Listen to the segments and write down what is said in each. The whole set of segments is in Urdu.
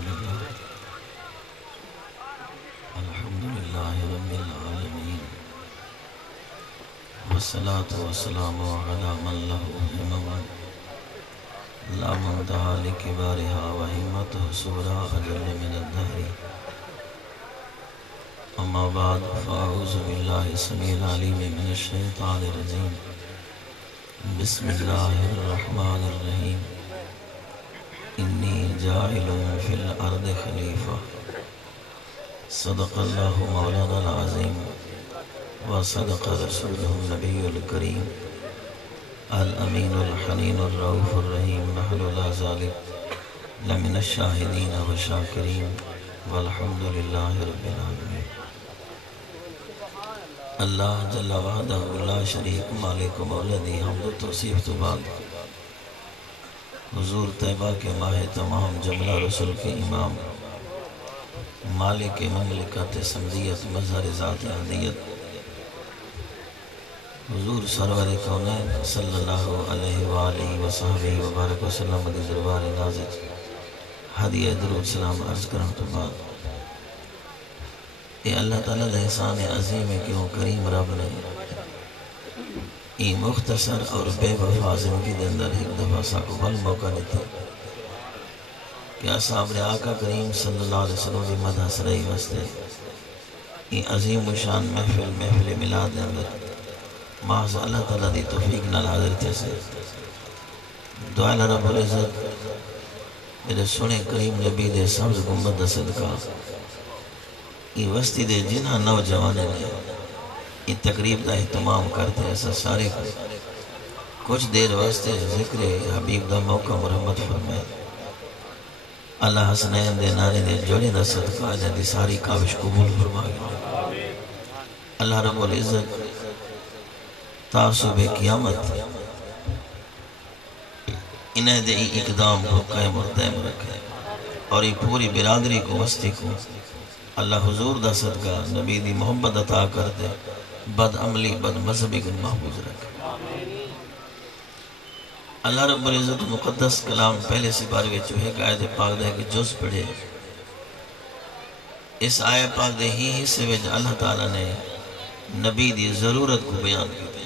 لله رب العالمين والصلاة والسلام على من له همم لا منتهى لكبارها وهمته سورة أجل من الدهر أما بعد فأعوذ بالله السميع العليم من الشيطان الرجيم بسم الله الرحمن الرحيم إني جاعل في الأرض خليفة صدق الله مولانا العظيم وصدق رسوله النبي الكريم الأمين الحنين الرؤوف الرحيم نحن لا ذلك لمن الشاهدين والشاكرين والحمد لله رب العالمين اللہ جل وعدہ لا شریک مالک مولدی حمد و توصیف تو بعد حضور طیبہ کے ماہ تمام جملہ رسول کے امام مالک مملکت سمدیت مظہر ذات احدیت حضور سرور کونین صلی اللہ علیہ وآلہ وصحبہ وبارک وسلم دی دربار نازل ہدیہ درود سلام عرض کرن تو بعد اے اللہ تعالیٰ دے احسان عظیم کیوں کریم رب نے ای مختصر اور بے وفا زندگی دے اندر ایک دفعہ ساکوبل موقع دیتا کہ اصحاب نے آقا کریم صلی اللہ علیہ وسلم دی مدح سرائی واسطے ای عظیم و شان محفل ملاد دے اندر محض اللہ تعالیٰ دی توفیق نال حاضر تھے سے دعا اللہ رب العزت میرے سنے کریم نبی دے سبز گمبت دا صدقہ ای وستی دے جنہ نوجوانے نے ای تقریب دا اہتمام کرتے ایسا سارے کچھ دیر واسطے ذکر حبیب دا موقع مرحمت فرمائے اللہ حسنین دے نانے دے جوڑے دا صدقہ جن دی ساری کاوش قبول فرمائے اللہ رب العزت تعصب قیامت انہیں دے اقدام کو قائم اور دائم رکھے اور ای پوری برادری کو وسطی کو اللہ حضور دا صدقہ نبی دی محبت عطا کر دے بد عملی بد مذہبی کو محفوظ رکھے اللہ رب العزت مقدس کلام پہلے سے بار گئے چوہے کہ آیت پاک دے کہ جز پڑھے اس آیت پاک دے ہی حصے ویج اللہ تعالیٰ نے نبی دی ضرورت کو بیان کی دے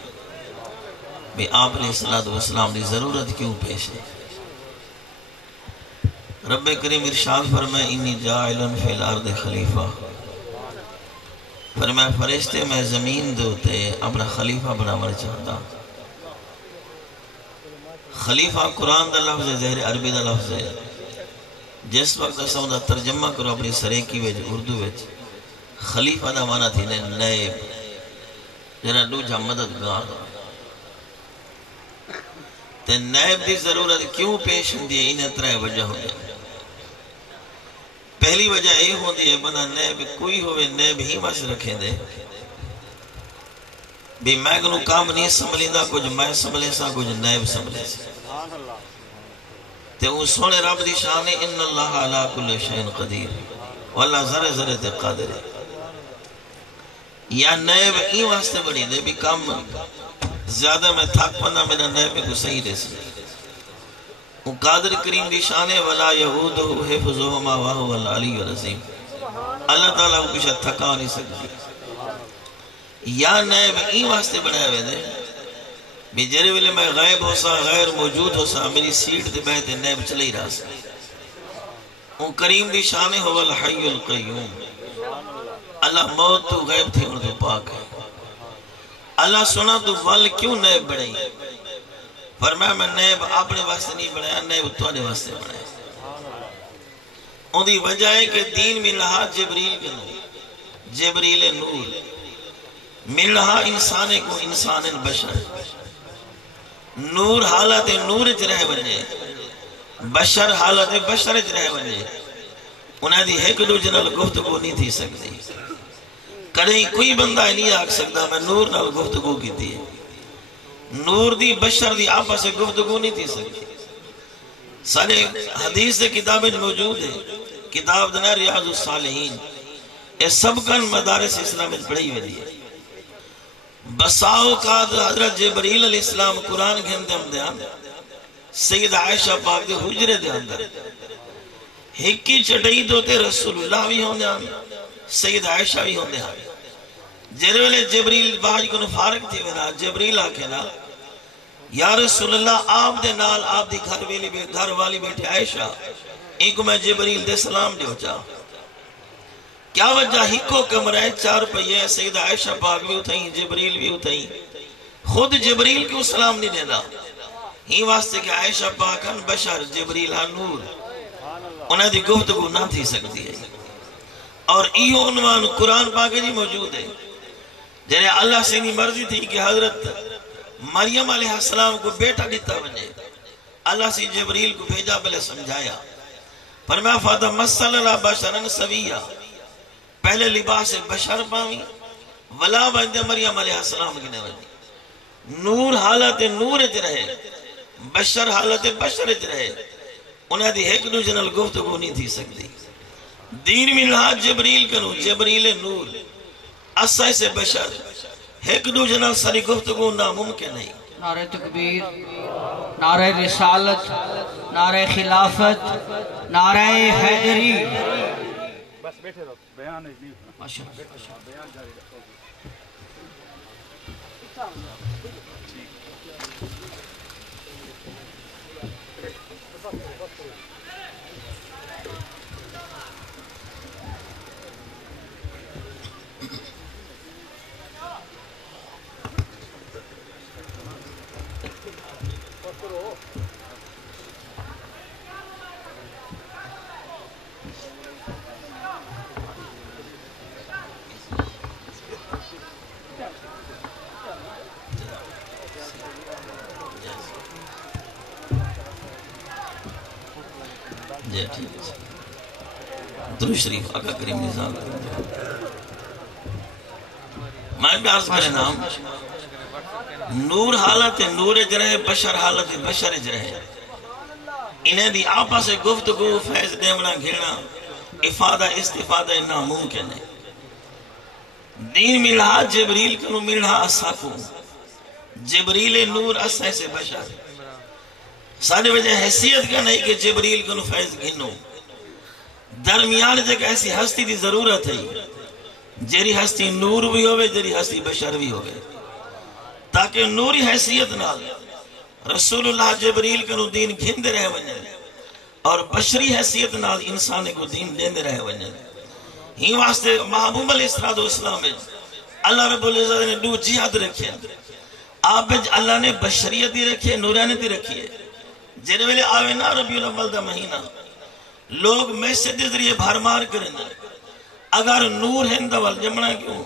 بھی آپ علیہ السلام دی ضرورت کیوں پیش ہے رب کریم ارشاد فرمائے انی جاعلن فی الارض خلیفہ فرمائے فرشتے میں زمین دوتے اپنا خلیفہ بناور چاہتا خلیفہ قرآن دا لفظ ہے زہر عربی دا لفظ ہے جس وقت سمدہ ترجمہ کرو اپنی سریکی ویج اردو ویج خلیفہ دا مانا تھی نائب جنہ دو جا مددگار تے نائب دی ضرورت کیوں پیش ہوندی ہے انہیں ترائے وجہ ہو گیا پہلی وجہ یہ ہوندی ہے بنا نیب کوئی ہوئے نیب ہی بس رکھیں دے بھی میں کنو کام نہیں سنبھلی دا کچھ میں سنبھلے سا کچھ نیب سنبھلے سا تے وہ سونے رب دی شان ہے ان اللہ علا کل شین قدیر واللہ ذرے ذرے تے قادر ہے یا نیب این واسطے بڑی دے بھی کام زیادہ میں تھاک پندہ میرا نیب کو صحیح دے سکتے وہ قادر کریم دی شان ہے وَلَا يَهُودُهُ حِفْظُهُمَا وَهُوَ الْعَلِيُّ الْعَظِيمُ اللہ تعالیٰ کو کچھ تھکا نہیں سکتی یا نیب این واسطے بڑھائے ہوئے دے بھی جرے ویلے میں غائب ہو سا غیر موجود ہو سا میری سیٹ دے بیٹھے نیب چلے ہی رہا سا وہ کریم دی شان ہے هُوَ الْحَيُّ الْقَيُّومُ اللہ موت تو غیب تھی اور تو پاک ہے اللہ سنا تو ول کیوں نیب بڑھائی فرمایا میں نیب اپنے واسطے نہیں بڑھایا نیب توانے واسطے بڑھایا ان دی وجہ ہے کہ دین میں لہا جبریل کے نور جبریل نور من لہا انسان کو انسان بشر نور حالت نور اچ رہ بنے بشر حالت بشر اچ رہ بنے انہیں دی ایک دو جنال گفتگو نہیں تھی سکتی کڑھیں کوئی بندہ نہیں آکھ سکتا میں نور نال گفتگو کی تھی نور دی بشر دی آپا سے گفتگو نہیں تھی سکتی سارے حدیث سے کتابیں موجود ہے کتاب دنا ریاض الصالحین یہ سب کن مدارس اسلام میں پڑھی ہوئی ہے بساؤ کا حضرت جبریل علیہ السلام قرآن گھنتے ہم دے سید عائشہ پاک دے حجرے دے اندر ہکی چٹائی دوتے رسول اللہ بھی ہوندے ہیں سید عائشہ بھی ہوندے ہیں جیرے ویلے جبریل باج کو فارغ تھی وینا جبریل آکے نا یا رسول اللہ آپ دے نال آپ دی گھر والی بیٹھے عائشہ ایک میں جبریل دے سلام دیو چاہ کیا وجہ ہکو کمرہ 4 پہیے سید عائشہ پاک بھی اتھائیں جبریل بھی اتھائیں خود جبریل کیوں سلام نہیں دینا ہی واسطے کہ عائشہ پاکن بشر جبریل نور انہیں دی گفتگو نہ تھی سکتی ہے اور ایو عنوان قرآن پاک جی موجود ہے جنہیں اللہ سے نہیں مرضی تھی کہ حضرت مریم علیہ السلام کو بیٹا دیتا بنے اللہ سے جبریل کو بھیجا بلے سمجھایا فرمایا فاتا مسل اللہ بشرن سویہ پہلے لباس بشر پاوی ولا بند مریم علیہ السلام کی نوجی نور حالت نور اچ رہے بشر حالت بشر اچ رہے انہیں دی ایک دو جنل گفتگو نہیں تھی سکتی دین میں لہا جبریل کنو جبریل نور اسائی سے بشر ایک دو جنل ساری گفتگو ناممکن نہیں نعرہ تکبیر نعرہ رسالت نعرہ خلافت نعرہ حیدری بس بیٹھے رہو بیان نہیں ماشاءاللہ بیان جاری رکھو جی ٹھیک ہے درود شریف آقا کریم نظام میں بھی عرض کرے نام نور حالت نور اج رہے بشر حالت بشر اج رہے انہیں دی آپا سے گفتگو فیض دیمنا گھیرنا افادہ استفادہ ناممکن ہے دین ملہا جبریل کنو ملہا اساکو جبریل نور اسے سے بشر سارے وجہ حیثیت کا نہیں کہ جبریل کنو فیض گھنو درمیان جگہ ایسی ہستی دی ضرورت ہے جیری ہستی نور بھی ہوئے جیری ہستی بشر بھی ہوئے تاکہ نوری حیثیت نال رسول اللہ جبریل کنو دین گھن دے رہے ونجے اور بشری حیثیت نال انسان کو دین دین دے رہے ونجے ہی واسطے محبوب علیہ السلام اللہ رب العزت نے دو جہاد رکھے آپ اللہ نے بشریت دی رکھے نورانیت دی رکھی ہے جنہیں ویلے آوے نا ربیع الاول دا مہینہ لوگ میسج دے ذریعے بھرمار کرنا اگر نور ہندہ وال جمنا کیوں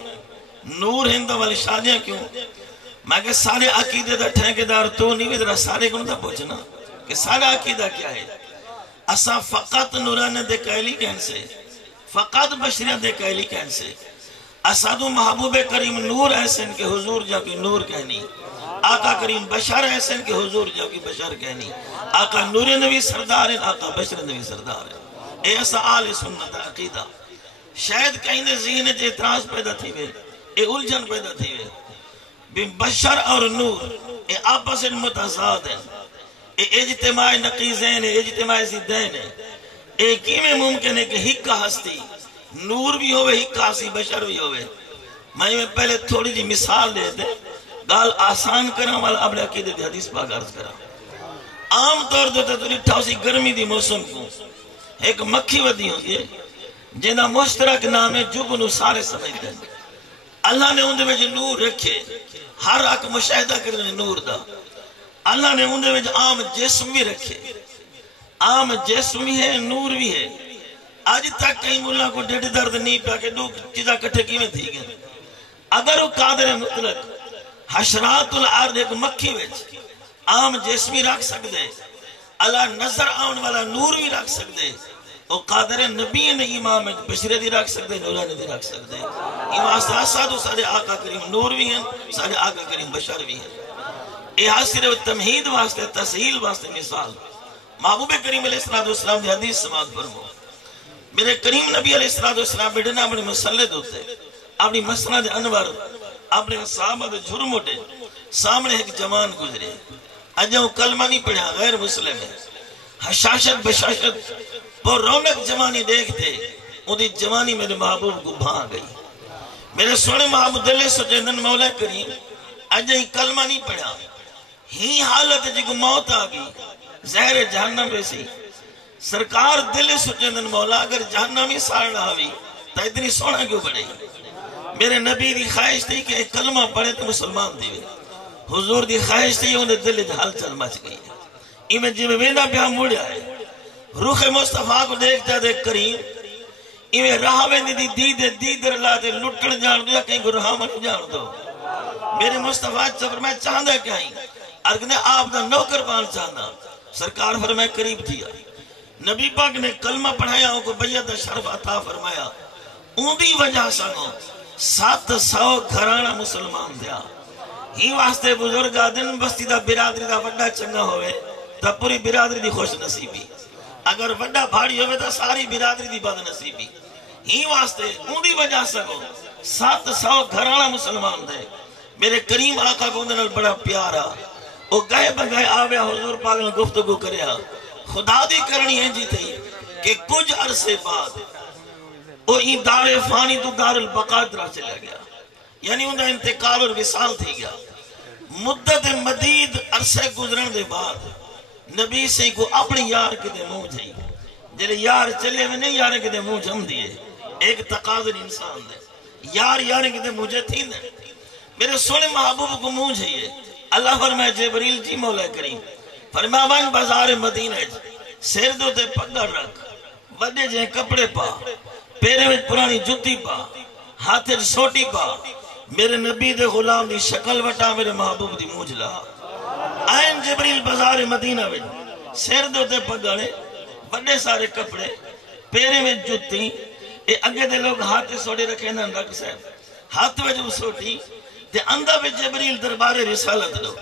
نور ہندہ وال شادیاں کیوں میں کہ سارے عقیدے دا ٹھیکیدار تو نہیں بھی ذرا سارے کو نہ پوچھنا کہ سارا عقیدہ کیا ہے اسا فقط نورانہ دے قائلی کہن سے فقط بشریت دے قائلی کہن سے اسادو محبوب کریم نور ایسن کے حضور جا کی نور کہنی آقا کریم بشر ایسن کے حضور جا کی بشر کہنی آقا نور نبی سردار ہیں آقا بشر نبی سردار ہیں اے ایسا آل سنت عقیدہ شاید کہیں نے ذہن اچ اعتراض پیدا تھی وے اے الجھن پیدا تھی وے بشر اور نور اے آپس متضاد ہیں اے اجتماع نقیزین ہیں اجتماع ضدین ہیں اے کیمیں ممکن ہے کہ ہکا ہستی نور بھی ہوئے ہکا ہستی بشر بھی ہوئے میں پہلے تھوڑی جی مثال دے دے گال آسان کرنا والا اپنے عقیدے دی حدیث پاک عرض کرا عام طور دے تو لٹھا اسی گرمی دی موسم کو ایک مکھی ودی ہوتی ہے جنہ مشترک نام ہے جگنو سارے سمجھتے ہیں اللہ نے اندھے میں جو نور رکھے ہر حق مشاہدہ کرنے نور دا اللہ نے اندھے میں جو عام جسم بھی رکھے عام جسم بھی ہے نور بھی ہے آج تک کہیں مولا کو ڈیڑھ درد نہیں پیا کہ دو چیزہ کٹھے کی میں تھی گئے اگر وہ قادر مطلق حشرات الارض ایک مکھی ویچ عام جسمی رکھ سکتے اللہ نظر آن والا نور بھی رکھ سکتے وہ قادر نبی نے امام بشرے دی رکھ سکتے نورانی دی رکھ سکتے امام ساتھ سارے آقا کریم نور بھی ہیں سارے آقا کریم بشر بھی ہیں اے حاصر و تمہید واسطے تسہیل واسطے مثال محبوب کریم علیہ السلام دی حدیث سماعت فرمو میرے کریم نبی علیہ السلام بیٹھنا اپنے مسلط ہوتے اپنی مسند انور اپنے صحابہ دے جھرم اٹھے سامنے ایک جوان گزرے اجاؤں کلمہ نہیں پڑھا غیر مسلم ہے حشاشت بشاشت وہ رونق جوانی دیکھتے اُدھی جوانی میرے محبوب کو بھا گئی. میرے سونے محبوب دلے سجندن مولا کریم اجے ہی کلمہ نہیں پڑھا ہی حالت جی کو موت آگئی زہر جہنم ایسی. سرکار دلے سجندن مولا اگر جہنم ہی سارنا ہوئی تو اتنی سونا کیوں بڑھے. میرے نبی دی خواہش تھی کہ ایک کلمہ پڑھے تو مسلمان دیوے. حضور دی خواہش تھی انہیں دل جہل چل مچ گئی. ایمیں جی میں وینا پہ موڑیا ہے روح مصطفیٰ کو دیکھتا دیکھ کریم ایویں راہ میں دید اللہ دے لٹن جان دیا کہیں گروہ من جان دو. میرے مصطفیٰ فرمائے چاہندہ کیا ہی ارگنے آپ دا نوکر بان چاہندہ. سرکار فرمائے قریب دیا. نبی پاک نے کلمہ پڑھایا ان کو بیعت شرف عطا فرمایا. اون دی وجہ سنو 700 گھرانا مسلمان دیا. ہی واسطے بزرگ آدن بستی دا برادری دا وڈا چنگا ہوئے تا پوری برادری دی خوش نصیبی. اگر وڈا بھاڑی ہوئے تا ساری برادری دی بد نصیبی. ہی واسطے اون دی وجہ سنو 700 گھرانا مسلمان دے. میرے کریم آقا کو اندر بڑا پیارا وہ گئے بگئے آویا حضور پاک نے گفتگو کریا. خدا دی کرنی ہے جی تھی کہ کچھ عرصے بعد وہ این دار فانی تو دار البقادرہ چلے گیا. یعنی انہیں انتقال اور وصال تھی گیا. مدت مدید عرصے گزرن دے بعد نبی سے کو اپنی یار کے دے منہ جائی جلے یار چلے میں نہیں یار کے دے منہ جم دیئے. ایک تقاضر انسان دے یار کے دے مجھے تھی دے. میرے سونے محبوب کو منہ جائیے. اللہ فرمائے جبریل جی مولا کریم فرمائے وان بازار مدینہ سیر دو تے پگڑ رکھ وڈے جائیں کپڑے پا پیرے میں پرانی جتی پا ہاتھے سوٹی پا. میرے نبی دے غلام دی شکل وٹا میرے محبوب دی موج لہا. آئین جبریل بازار مدینہ میں سیر دو تے پگڑے وڈے سارے کپڑے پیرے میں جتی اگے دے لوگ ہاتھے سوٹی رکھے نا رکھ صاحب ہاتھ میں جو سوٹی تے اندہ میں جبریل دربار رسالت دو.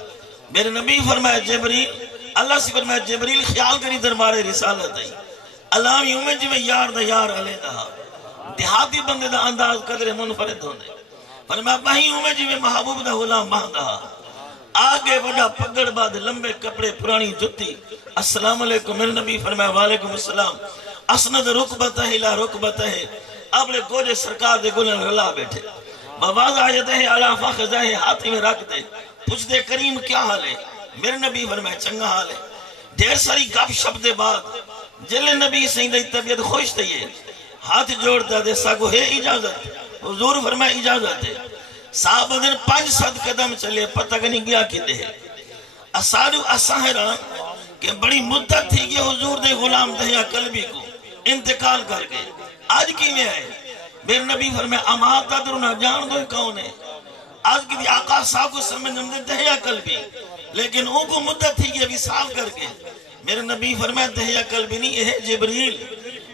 میرے نبی فرمایا جبریل اللہ سے فرمایا جبریل خیال کری دربار رسالت ہے. اللہ یوں میں جو یار دا یار علیہ دا دیہاتی بندے دا انداز قدر منفرد ہونے. فرمایا بہی یوں میں جو محبوب دا غلام مہدہ آگے بڑا پگڑ بعد لمبے کپڑے پرانی جتی. السلام علیکم. میرے نبی فرمایا وعلیکم السلام. اسند رکبتہ لا رکبتہ اپنے گوجے سرکار دے گلن رلا بیٹھے. باباز آیت ہے علا فخذہ ہاتھی میں رکھ دے پوچھ دے کریم کیا حال ہے. میرے نبی فرمائے چنگا حال ہے. ڈھیر ساری گپ شپ دے بعد جلے نبی سہیں دی طبیعت خوش تھے ہاتھ جوڑتا دے ساکو ہے اجازت. حضور فرمائے اجازت ہے. صحابہ دن 500 قدم چلے پتہ نہیں گیا کی دے. اسادو اساہران کہ بڑی مدت تھی کہ حضور دے غلام دہیا قلبی کو انتقال کر گئے. آج کی میں آئے میرے نبی فرمائے اما تدرنا جان دو کون ہے. آج کی دی آقا صاحب کو سمجھ نمدے دہیا قلبی لیکن ان کو مدت تھی کہ ابھی سال کر کے. میرے نبی فرمائے دہیا قلبی نہیں یہ ہے جبریل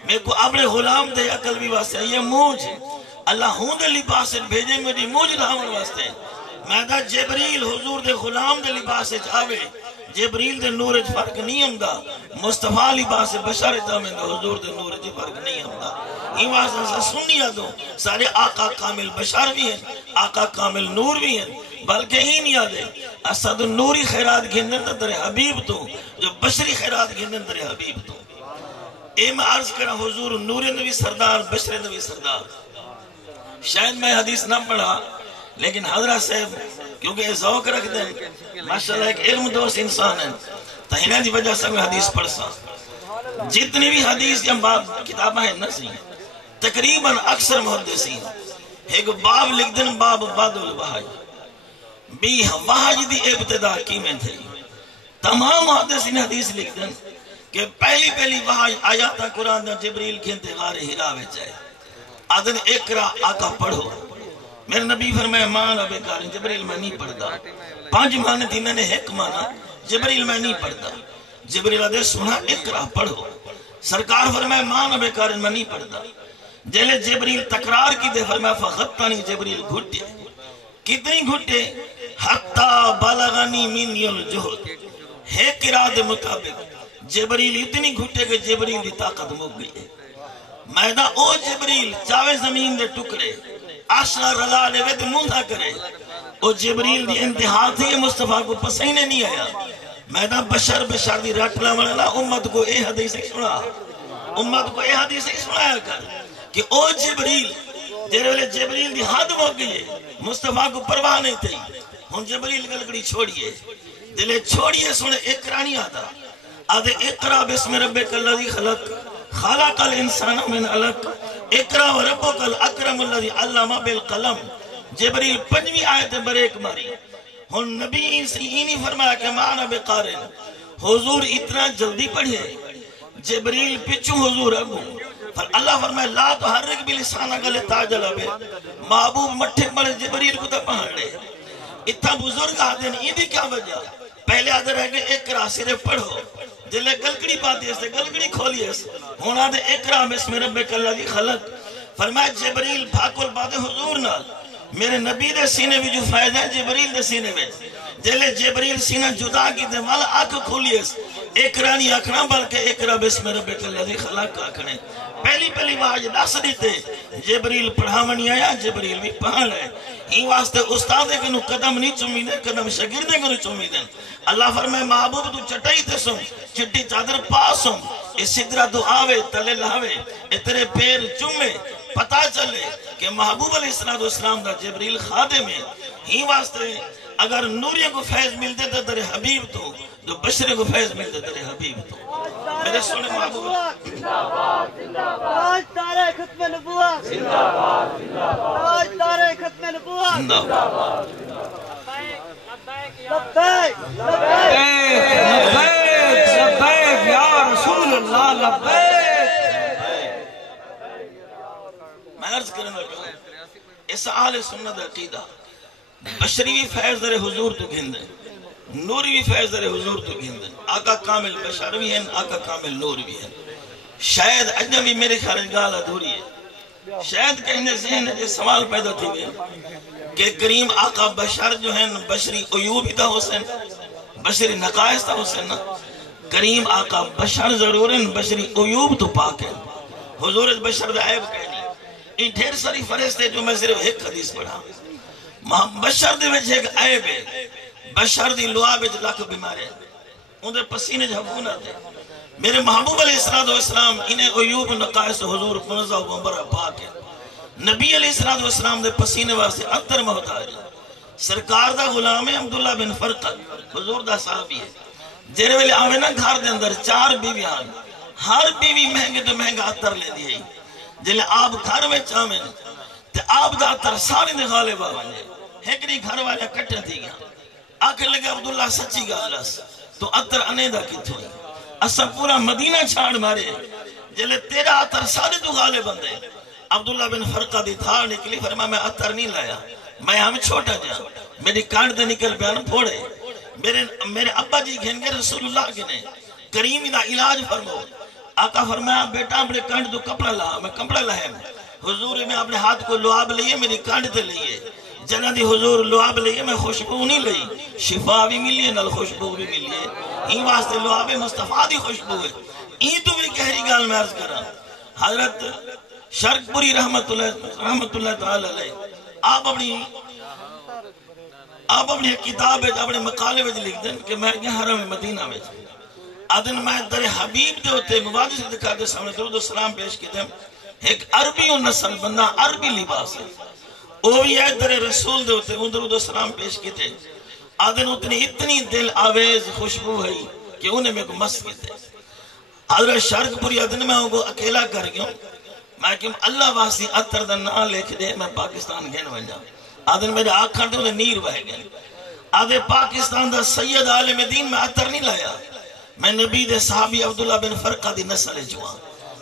میرے کو اپنے غلام دہیا قلبی واسطے یہ موج اللہ ہوں دے لباس بھیجے میری موج رہاون واسطے. میں دا جبریل حضور دے غلام دے لباس چاہوے جبریل دے نور فرق نہیں ہمدا. مصطفیٰ لباس بشر میں حضور دے نور فرق نہیں ہمدا. ہی واسطے سنیا دو سارے آقا کامل بشر بھی ہیں آقا کامل نور بھی ہیں بلکہ ہی نہیں آدھے اسد نوری خیرات گھنن در حبیب تو جو بشری خیرات گھنن در حبیب تو. اے میں عرض کرا حضور نور نبی سردار بشر نبی سردار. شاید میں حدیث نہ پڑھا لیکن حضرت صاحب کیونکہ یہ ذوق رکھ دیں ماشاءاللہ ایک علم دوست انسان ہے تہینہ دی وجہ سے میں حدیث پڑھ سا. جتنی بھی حدیث یا باب کتابہ ہیں نسی تقریباً اکثر محدثین ایک باب لکھ دن باب باد الوحی بھی وحی دی ابتدا کی میں تھے. تمام محدثین حدیث لکھ دن کہ پہلی وحی آیات قرآن دا جبریل کی انتغار ہراوے جائے. آدھن اقرا آقا پڑھو. میرے نبی فرمائے مانا بیکار جبریل میں نہیں پڑھتا. 5 مانے تھی میں نے ایک مانا جبریل میں نہیں پڑھتا. جبریل آدھے سنا اقرا پڑھو. سرکار فرمائے مانا بیکار میں نہیں پڑھتا. جیلے جبریل تقرار کی دے فرمائے فغطانی جبریل گھٹے کتنی گھٹے حتی بلغنی من الجہد ہے قرآن دے مطابق جبریل اتنی گھٹے کہ جبریل دی طاقت مک گئی ہے. میدہ او جبریل چاوے زمین دے ٹکڑے آشنا رلا لے وے دے مندہ کرے. او جبریل دی انتہا تھی مصطفیٰ کو پسینے نہیں آیا. میدہ بشر دی رٹلا مرلا امت کو اے حدیث سنا امت کو یہ حدیث ہی سنایا کر کہ او جبریل جیرے والے جبریل دی حد ہو گئی مصطفیٰ کو پرواہ نہیں تھی ہن جبریل گلگڑی چھوڑیے دلے چھوڑیے سنے اقرا نہیں آتا آدھے اقرا بسم ربک الذی خلق خلق الانسان من علق اقرا وربک الاکرم الذی علم بالقلم جبریل پنجویں آیت بریک ماری ہن نبی سے نہیں فرمایا کہ معنی بقارن حضور اتنا جلدی پڑھے جبریل پچھو حضور اگو پر اللہ فرمائے لا تو حرک بھی لسانہ گلے تاجل بے محبوب مٹھے بڑے جبریل کو تا پہنچ لے اتنا بزرگ آدھے نہیں یہ بھی کیا وجہ پہلے آدھے رہ گئے اقرا صرف پڑھو دلے گلگڑی پاتی ہے گلگڑی کھولی ہے ہونا دے اقرا بسم ربک الذی خلق فرمائے جبریل بھاکل بادے حضور نال میرے نبی دے سینے بھی جو فائدہ ہے جبریل دے سینے میں جلے جبریل سینہ جدا کی دے مالا آنکھ کھولی ہے اقرا نہیں آکھنا بلکہ اقرا بسم ربک الذی خلق آکھنے پہلی واج دس دیتے جبریل پڑھاونی آیا جبریل بھی پہن ہے ہی واسطے استاد کے نو قدم نہیں چومی دیں قدم شاگرد کے نو چومی دیں اللہ فرمائے محبوب تو چٹائی تے سن چٹی چادر پاس ہوں اس صدرہ تو آوے تلے لاوے اترے پیر چومے پتا چلے کہ محبوب علیہ السلام دا جبریل خادم ہے ہی واسطے اگر نوریہ کو فیض ملتے تھے تیرے حبیب تو بشرے کو فیض ملتے تیرے حبیب تو میرے سونے محبوب آج تارے ختم نبوت آج تارے ختم نبوت لبیک لبیک لبیک یا رسول اللہ لبیک میں عرض کرنے لگا اس آل سنت عقیدہ بشری بھی فیض در حضور تو گھندے نوری بھی فیض در حضور تو گھندے آقا کامل بشر بھی ہیں آقا کامل نور بھی ہیں شاید اجنبی میرے خارج گال ادھوری ہے شاید کہنے ذہن ہے سوال پیدا تھی گئے کہ کریم آقا بشر جو ہیں بشری عیوب ہی تھا حسین بشری نقائص تھا حسین کریم آقا بشر ضرور ہیں بشری عیوب تو پاک ہیں حضور بشر دا عیب کہنی ان ڈھیر ساری فرشتے جو میں صرف ایک حدیث پڑھا بشر دے وچ ایک عیب ہے بشر دی لعاب وچ لکھ بیمارے ان دے پسینے جھپو نہ دے میرے محبوب علیہ السلام انہیں عیوب نقائص حضور منزہ و مبرہ پاک ہے نبی علیہ السلام دے پسینے واسطے اتر محتاج سرکار دا غلام ہے عبداللہ بن فرقد حضور دا صحابی ہے جیرے ویلے آوے نا گھر دے اندر 4 بیویاں ہر بیوی مہنگے تو مہنگا اتر لے دی ہے جلے آپ گھر میں چاہمیں تے آپ دا اتر سارے دے غالب آوے ہیکری گھر والے کٹھے تھی گیا آکر لگے عبداللہ سچی گالس تو اتر انیدہ کی تھوئی اسا پورا مدینہ چھاڑ مارے جلے تیرا اتر سارے تو غالب بندے عبداللہ بن فرقہ دی تھا نکلی فرما میں اتر نہیں لایا میں ہم چھوٹا جا میری کانٹ دے نکل بیان پھوڑے میرے ابا جی گھن گے رسول اللہ کے نے کریم دا علاج فرمو آقا فرمایا بیٹا اپنے کانٹ تو کپڑا لا میں کپڑا لائے حضور میں اپنے ہاتھ کو لعاب لئیے میری کانٹ تے لئیے جنہ دی حضور لعاب لئیے میں خوشبو نہیں لئی شفا بھی ملیے نل خوشبو بھی ملیے ہی واسطے لعاب مصطفیٰ دی خوشبو ہے این تو بھی کہری گال میں عرض کرا حضرت شرک پوری رحمت اللہ تعالی علیہ آپ اپنی کتاب ہے اپنے مقالے میں لکھ دیں کہ میں حرم مدینہ میں آدن میں در حبیب دے ہوتے مبادی سے دکھا کے سامنے درود و سلام پیش کی دیں ایک عربی و نسل بندہ عربی لباس ہے وہ بھی ہے در رسول دے ہوتے درود و سلام پیش کی دیں آدن اتنی دل آویز خوشبو ہے کہ انہیں میں کو مست کی دیں حضرت شرک پوری آدن میں کو اکیلا کر گیا میں کہ اللہ واسی اتر دا نا لکھ دے میں پاکستان گھن بن جاؤں آدن میرے آنکھاں تے انہیں نیر بہ گئے آدھے پاکستان دا سید عالم دین میں اتر نہیں لایا میں نبی دے صحابی عبداللہ بن فرقہ دی نسل جوان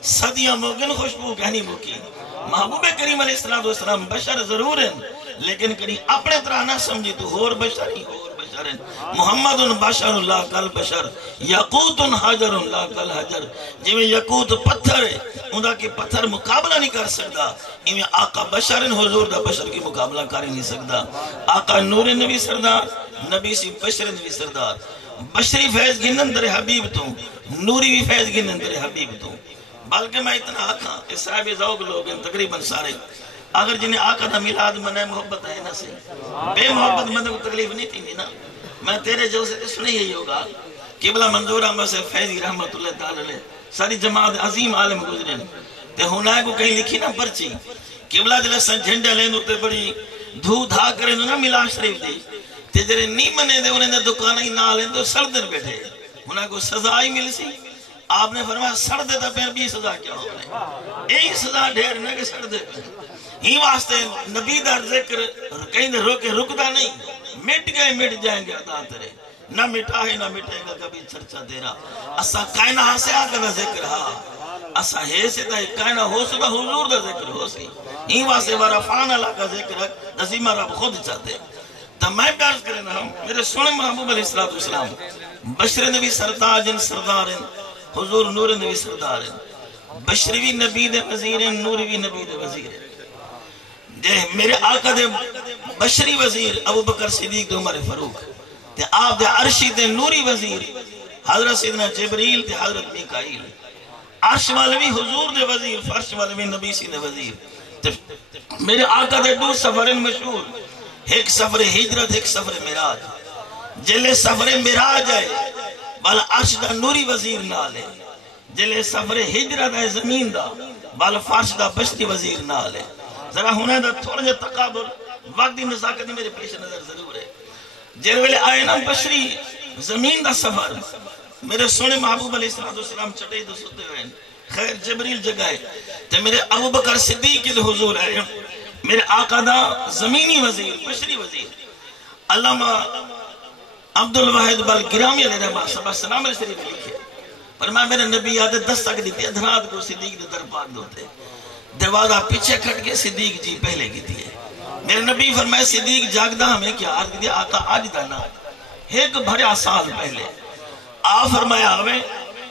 صدیاں موگن خوشبو کہنی موکی محبوب کریم علیہ السلام بشر ضرور ہیں لیکن کریم اپنے طرح نہ سمجھی تو ہور بشر ہی ہور بشر ہیں محمد بشر اللہ کل بشر یقوت حجر اللہ کل حجر جی میں یقوت پتھر ہے انہا کی پتھر مقابلہ نہیں کر سکتا انہیں آقا بشر ہیں حضور دا بشر کی مقابلہ کر نہیں سکتا آقا نور نبی سردار نبی سی بشر نبی سردار بشری فیض گنن در حبیب تو نوری بھی فیض گنن در حبیب تو بلکہ میں اتنا آقا اس صاحب ذوق لوگ ہیں تقریباً سارے اگر جنہیں آقا دا میلاد منہ محبت ہے نا سے بے محبت مندہ کو تکلیف نہیں تھی نا میں تیرے جو سے سنے ہی ہوگا قبلہ منظور احمد سے فیضی رحمت اللہ تعالی ساری جماعت عظیم عالم گزرین تے ہونائے کو کہیں لکھی نا پرچی قبلہ دلے سن جھنڈے لیندو تے بڑی دھو دھا کریں نا ملا شریف دی تے جرے نہیں منے دے انہیں دکانہ ہی نہ لیندو سردن بیٹھے ہونائے کو سزا ہی مل سی آپ نے فرمایا سڑ دے تا پیر بھی سزا کیا ہو رہے یہی سزا ڈھیر نہ کہ سڑ دے پیر ہی واسطے نبی در ذکر کہیں دے روکے رکدا نہیں مٹ گئے مٹ جائیں گے عطا ترے نہ مٹا ہے نہ مٹے گا کبھی چرچا تیرا اسا کائنہ سے آگا ذکر ہاں اسا ہے سے تا کائنہ ہو سکتا حضور دا ذکر ہو سی ہی واسطے ورفان اللہ کا ذکر نظیمہ رب خود چاہتے تو میں پیارس کریں ہم میرے سونے محبوب علیہ السلام بشر نبی سرتاجن سردارن حضور نور نبی سردارن بشروی نبی دے وزیرن نوروی نبی دے وزیرن میرے آقا دے بشری وزیر ابو بکر صدیق دے عمر فاروق تے آپ دے عرشی دے نوری وزیر حضرت سیدنا جبریل تے حضرت میکائیل عرش والوی حضور دے وزیر فرش والوی نبی سی دے وزیر میرے آقا دے دو سفرن مشہور ایک سفر ہجرت ایک سفر معراج جلے سفر معراج ہے بالا عرش دا نوری وزیر نہ لے جلے سفر ہجرت ہے زمین دا بالا فرش دا بشری وزیر نہ لے ذرا ہونے دا تھوڑا جا تقابل وقت دی نزاکتی میرے پیش نظر ضرور ہے جیل ویلے آئے نا بشری زمین دا سفر میرے سونے محبوب علیہ السلام چٹے دو ستے ہوئے خیر جبریل جگائے تے میرے ابو بکر صدیق کے حضور ہے میرے آقا دا زمینی وزیر بشری وزیر علامہ عبدالواحد بالگرامی علیہ رحمہ صبح سلام علیہ شریف لکھے فرمایا میرے نبی یادے 10 تک دیتی ادھرات کو صدیق دے دربار دوتے دروازہ پیچھے کھٹ کے صدیق جی پہلے کی دیئے میرے نبی فرمائے صدیق جاگدہ ہمیں کیا عرض دیا آقا آج دانا ایک بھریا سال پہلے آپ فرمایا ہوئے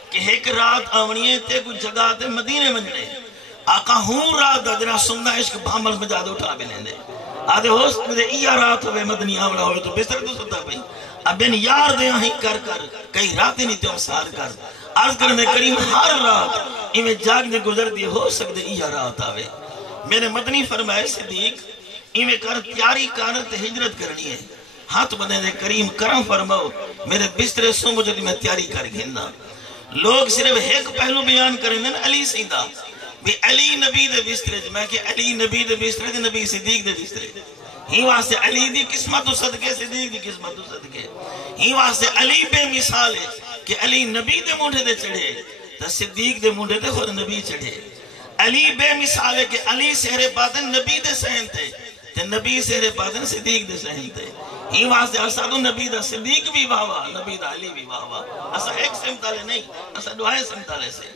کہ ایک رات آونیے تے کچھ جگہ تے مدینے منجنے آقا ہوں رات دا جنا سننا عشق بھامل مجاد اٹھا بھی لیندے آدھے ہوست مجھے ایا رات ہوئے مدنی آوڑا ہوئے تو بستر تو ستا پہی اب بین یار دے ہی کر کئی راتیں نہیں تے سار کر عرض کرنے کریم ہر رات میں جاگنے گزر دی ہو سکتے ایا رات آوے میرے مدنی فرمائے صدیق میں کر تیاری کارت ہجرت کرنی ہے ہاتھ بنے دے کریم کرم فرماؤ میرے بسترے سو مجھے میں تیاری کر گھننا لوگ صرف ایک پہلو بیان کریں دیں علی سیدھا بھی علی نبی دے بسترے میں کہ علی نبی دے بسترے دے نبی صدیق دے بسترے ہی واسطے علی دی قسمت صدقے صدیق دی قسمت صدقے ہی واسطے علی بے مثال ہے کہ علی نبی دے مونڈے دے چڑھے تو صدیق دے مونڈے دے خود نبی چڑھے علی بے مثال ہے کہ علی سہرے پاتن نبی دے سہن تھے تے نبی سہرے پاتن صدیق دے سہن تھے ہی واسطے اسادو نبی دا صدیق بھی واوا نبی دا علی بھی واوا اسا ایک سمتالے نہیں اسا دعائے سمتالے سے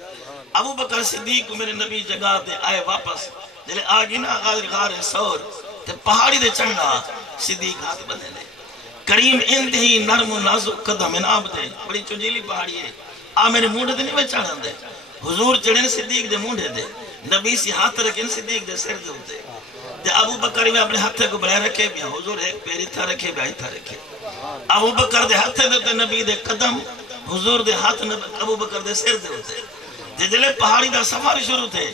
ابو بکر صدیق کو میرے نبی جگہ دے آئے واپس جلے آگی نا غار سور تے پہاڑی دے چڑھنا صدیق ہاتھ بندے لے کریم انتہی نرم و نازک قدم انعام دے بڑی چنجیلی پہاڑی ہے آ میرے مونڈے دے نہیں میں چڑھن دے حضور چڑھن صدیق دے مونڈے دے نبی سی ہاتھ رکھیں صدیق دے سر دے ہوتے دے ابو بکر میں اپنے ہاتھے کو بڑھائے رکھے بھی حضور ایک پیری تھا رکھے بھی تھا رکھے ابو بکر دے ہاتھے دے نبی دے قدم حضور دے ہاتھ ابو بکر دے سر دے ہوتے دے جلے پہاڑی دا سفر شروع تھے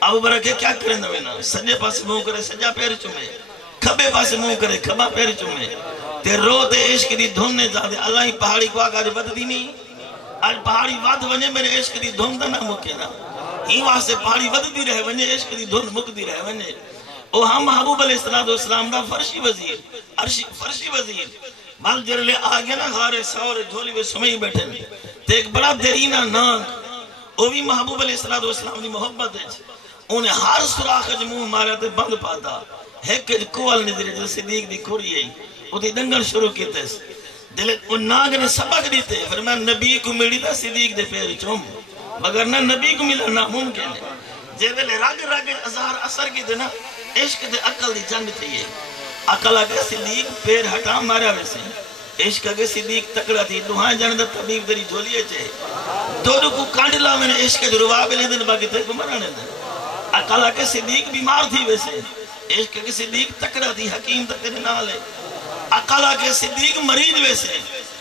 ابو بکر کے کیا کریں دوے نا سجے پاس منہ کرے سجا پیر چمے کھبے پاس منہ کرے کھبا پیر چمے تے رو تے عشق دی دھن نے جا دے اللہ ہی پہاڑی کو آگا بد دی نہیں آج پہاڑی واد ونجے میرے عشق دی دھن دا نہ مکے نا ہی واسطے پہاڑی ود دی رہے ونجے عشق دی دھن مک دی رہے ونجے او ہم محبوب علیہ السلام دا فرشی وزیر فرشی وزیر بال جرلے آگے نا غار سور جھولی وے سمئی بیٹھے تے ایک بڑا دیرینہ نانگ او بھی محبوب علیہ السلام دی محبت ہے انہیں ہر سراخ منہ مارا تے بند پاتا ایک کوال نظر جو صدیق دی کھوڑی ہے وہ دی دنگل شروع کیتے دلے ان ناگ نے سبق دیتے فرمایا نبی کو ملی دا صدیق دے پیر چوم مگر نہ نبی کو ملا ناممکن ہے جے ویلے رگ رگ ازار اثر کی دینا عشق دے عقل دی جنگ تھی ہے عقل آگے صدیق پیر ہٹا مارا ویسے عشق آگے صدیق تکڑا تھی دوہاں جانے دا طبیب دری جھولیے چاہے دونوں کو کانڈلا میں نے عشق دے روا بلے دن باقی تے کو مرانے دن عقل آگے صدیق بیمار تھی ویسے عشق آگے صدیق تکڑا تھی حکیم تک نال ہے عقل آگے صدیق مریض ویسے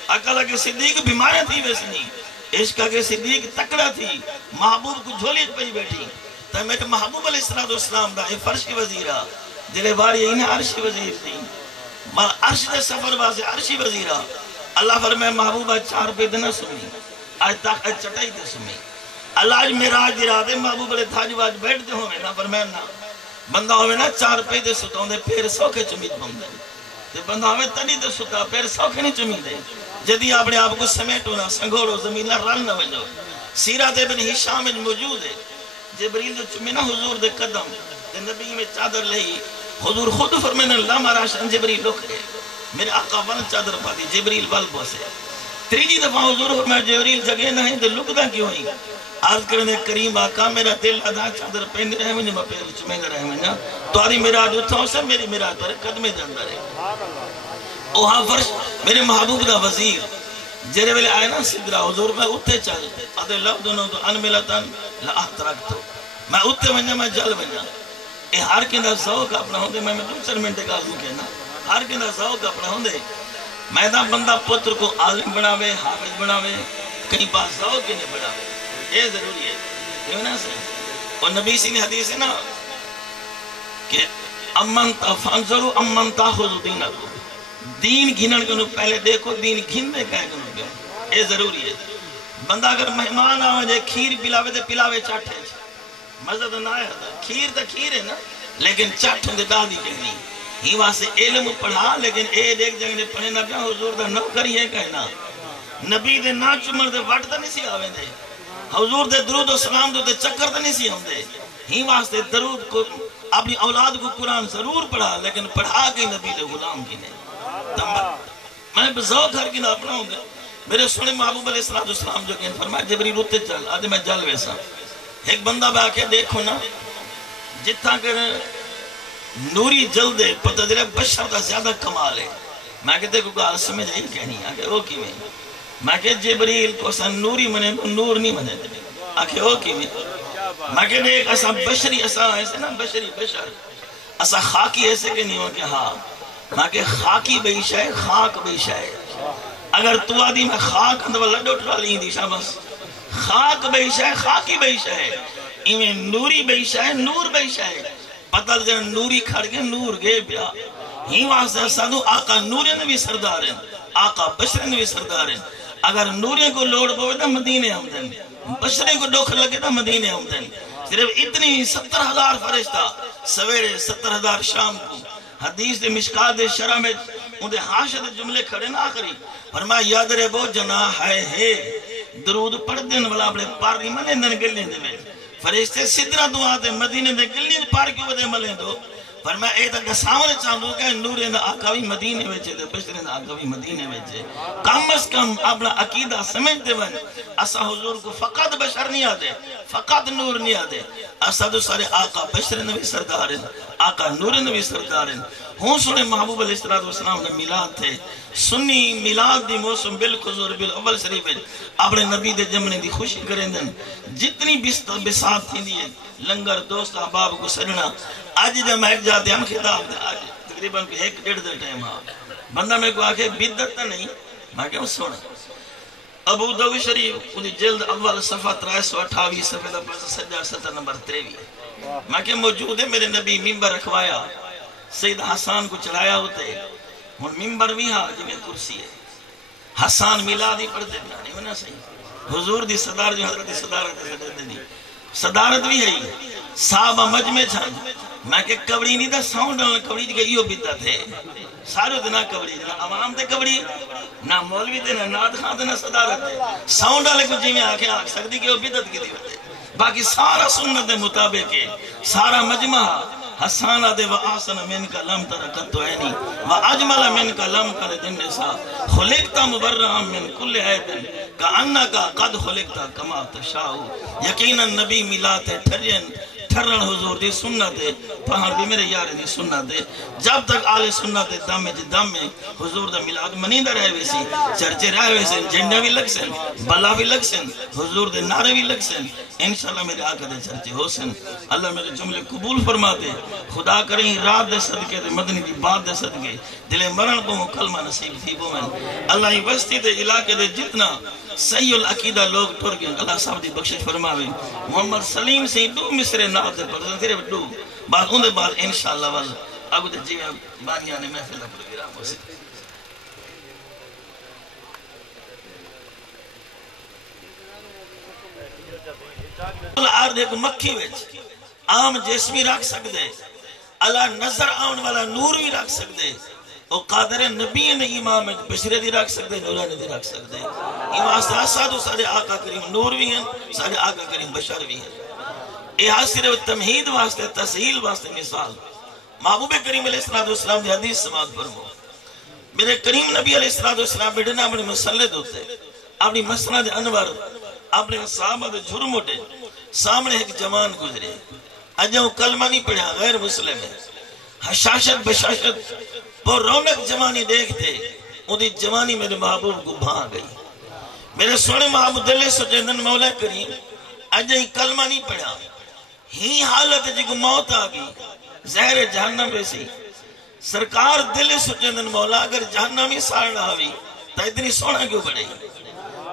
عقل آگے صدیق بیمار تھی ویسے نہیں عشق آگے صدیق تکڑا تھی محبوب کو جھولیت پہ بیٹھی تو میں کہ محبوب علیہ السلام دا یہ فرش کی وزیرہ دلے بار یہ انہیں عرشی وزیر تھی عرش دے سفر بازے عرشی وزیرہ اللہ فرمائے محبوبہ 4 پہ دنہ سمی آج تاک چٹائی دے سمی اللہ میراج دی رات محبوب علیہ تھاج واج بیٹھتے ہوئے نا فرمائے نا بندہ ہوئے نا چار پہ دے ستا دے پھر سوکھے چمید بندے تے بندہ ہوئے تنی دے ستا پھر سوکھے نہیں چمیدے جدی اپنے آپ کو سمیٹو نا سنگھوڑو زمین رل نہ وجو سیرت ابن ہشام موجود ہے جبریل دے چمی نا حضور دے قدم تے نبی میں چادر لئی حضور خود فرمائے نا لا ماراشن جبریل لکھے میرے آقا ون چادر پا دی جبریل بل بوسے تریجی دفعہ حضور فرمائے جبریل جگہ نہیں دے لکدہ کیوں ہی عرض کرنے کریم آقا میرا دل ادا چادر پہن رہے ہیں میں پیر چمین رہے ہیں تو آدھی میراج اتھاؤں سے میری میراج پر قدمے دے اندر ہے اوہاں فرش میرے محبوب دا وزیر جیرے ویلے آئے نا صدرہ حضور میں اتھے چل آدھے لب دونوں تو انملتن لأحترکتو میں اتھے ونجا میں جل ونجا اے ہر کندہ ذوق اپنا ہوندے میں دوسر منٹے کا آزمو کہنا ہر کندہ ذوق اپنا ہوندے میں دا بندہ پتر کو عالم بناوے حافظ بناوے کئی بات ذوق کنے بناوے یہ ضروری ہے یہ نا صحیح اور نبی سی نے حدیث ہے نا کہ امن فانظروا امن تاخذ دینکم دین گھنن کنو پہلے دیکھو دین گھن دے کہے کنو گیا یہ ضروری ہے بندہ اگر مہمان آوے جے کھیر پلاوے دے پلاوے چاٹھے مزد نہ آیا تھا کھیر تا کھیر ہے نا لیکن چاٹھوں دے دادی کہنی ہی واسے علم پڑھا لیکن اے دیکھ جنگ نے پڑھے نہ کیا حضور دا نو کری ہے کہنا نبی دے نا چمر دے وٹ تا نہیں سی آوے دے حضور دے درود و سلام دے چکر تا نہیں سی ہم دے ہی واسطے درود کو اپنی اولاد کو قرآن ضرور پڑھا لیکن پڑھا کے نبی دے غلام کی نے میں بذوق ہر کی نہ اپنا ہوں گا میرے سنے محبوب علیہ السلام جو کہ فرمایا جبریل اتے چل آدھے میں جل ویسا ایک بندہ بے آکے دیکھو نا جتنا کر نوری جل دے پتہ دے بشر کا زیادہ کمال ہے میں کہتے کو گال سمجھ آئی کہنی آکے وہ کی میں کہ جبریل کو سن نوری منے تو نور نہیں منے دے آکے وہ کی میں کہتے ایک ایسا بشری ایسا ایسے نا بشری بشر ایسا خاکی ایسے کہ نہیں ہو کہ ہاں میں کہ خاکی بیش ہے خاک بیش ہے اگر تو آدھی میں خاک اندھو لڈو ٹرالی دی شابس خاک بیش ہے خاکی بیش ہے ایمیں نوری بیش ہے نور بیش ہے پتہ دے نوری کھڑ گئے نور گئے بیا ہی واسطے سادو آقا نوری نے بھی سردار ہیں آقا بشر نے بھی سردار ہیں اگر نوری کو لوڑ بوئے تو مدینے ہم دیں بشرے کو ڈوکھ لگے تو مدینے ہم دیں صرف اتنی 70,000 فرشتہ سویرے 70,000 شام کو حدیث دے مشکات دے شرح میں ان دے حاشد جملے کھڑے نا آخری فرمایا یاد رہے وہ جناح ہے درود پڑھ دین والا اپنے پار نہیں ملیں دن گلنے دے میں فرشتے صدرہ دعا دے مدینے دے گلنے دے پار کیوں دے ملیں دو فرمایا اے تک سامنے چاہوں کہ نور دا آقاوی مدینے ویچے دے بشر دا آقاوی مدینے ویچے کم از کم اپنا عقیدہ سمجھتے بن اسا حضور کو فقط بشر نہیں آدے فقط نور نہیں آدے اسا دو سارے آقا بشر نبی سردار ہیں آقا نور نبی سردار ہیں ہوں سنے محبوب علیہ السلام نے میلاد تھے سنی میلاد دی موسم بالخضور بالاول شریف اپنے نبی دے جمنے دی خوشی کریں دن جتنی بسات تھی دیئے لنگر دوست احباب کو سجنا آج جب میں ایک جاتے ہم خطاب دے آج تقریباً ایک ڈیڑھ دے ٹائم بندہ میں کو آکے بدت نہیں میں کہوں سونا ابو داؤد شریف انہی جلد اول صفحہ 328 صفحہ دا پاس سجا 70 نمبر 23 میں کہ موجود ہے میرے نبی ممبر رکھوایا سید حسان کو چلایا ہوتے ہون ممبر بھی ہاں جنہیں کرسی ہے حسان میلادی پڑھ دینا نہیں ہونا صحیح حضور دی صدار جو حضرت صدارت بھی ہے صحابہ مجمع چھان میں کہ کبڑی نہیں تھا ساؤنڈ ڈالنا کبڑی کہ یہ بدت ہے سارے دن کبڑی نہ عوام تے کبڑی نہ مولوی تے نہ ناد خان تے نہ صدارت تے ساؤنڈ ڈالے کو جی میں آنکھیں آنکھ سکتی کہ وہ بدت کی دیوتے باقی سارا سنت مطابق ہے سارا مجمع حسان آدھے وآسن من کا لم ترکت عینی واجمل من کا لم کر دن نسا خلقتا مبرہم من کل عیب کانکا قد خلقتا کما تشاؤ یقینا نبی ملاتے ٹھرن حضور دی سنت ہے پہاڑ بھی میرے یار دی سنت ہے جب تک آل سنت ہے دم میں حضور دا ملاد منیدہ رہے ویسی چرچے رہے ویسے جنڈا بھی لگ سن بلا بھی لگ سن حضور دے نعرے بھی لگ سن انشاءاللہ میرے آقا دے چرچے ہو سن اللہ میرے جملے قبول فرما دے خدا کریں رات دے صدقے دے مدنی دی بات دے صدقے دلے مرن کو مکلمہ نصیب تھی بو میں اللہ ہی بستی دے علاقے دے جتنا صحیح العقیدہ لوگ ٹور گئے اللہ صاحب دی بخشش فرماوے محمد سلیم سے دو مصرے ناف دے پڑھتے صرف دو بعد ان دے بعد انشاءاللہ والا اگو دے جیوے بانیاں نے محفل دا پروگرام ہو سکتے الارض ایک مکھی وچ عام جسمی رکھ سکدے اللہ نظر آن والا نور بھی رکھ سکدے او قادر نبی نے امام بشرے دی رکھ سکدے نورانی دی رکھ سکدے امام سادو سارے آقا کریم نور بھی ہیں سارے آقا کریم بشر بھی ہیں اے حاصل و تمہید واسطے تسہیل واسطے مثال محبوب کریم علیہ السلام دی حدیث سماعت فرمو میرے کریم نبی علیہ السلام بیٹھنا اپنے مسلط ہوتے اپنی مسند انور اپنے صحابہ دے جھرم اٹھے سامنے ایک جوان گزرے اجاؤں کلمہ نہیں پڑھا غیر مسلم ہے حشاشت بشاشت وہ رونق جوانی دیکھتے ان دی جوانی میرے محبوب کو بھاں گئی میرے سونے محبوب دلے سجندن مولا کریم اجائی کلمہ نہیں پڑھا ہی حالت جی کو موت آگئی زہر جہنم بیسی سرکار دلے سجندن مولا اگر جہنمی سارنا ہوئی تا اتنی سونا کیوں پڑھے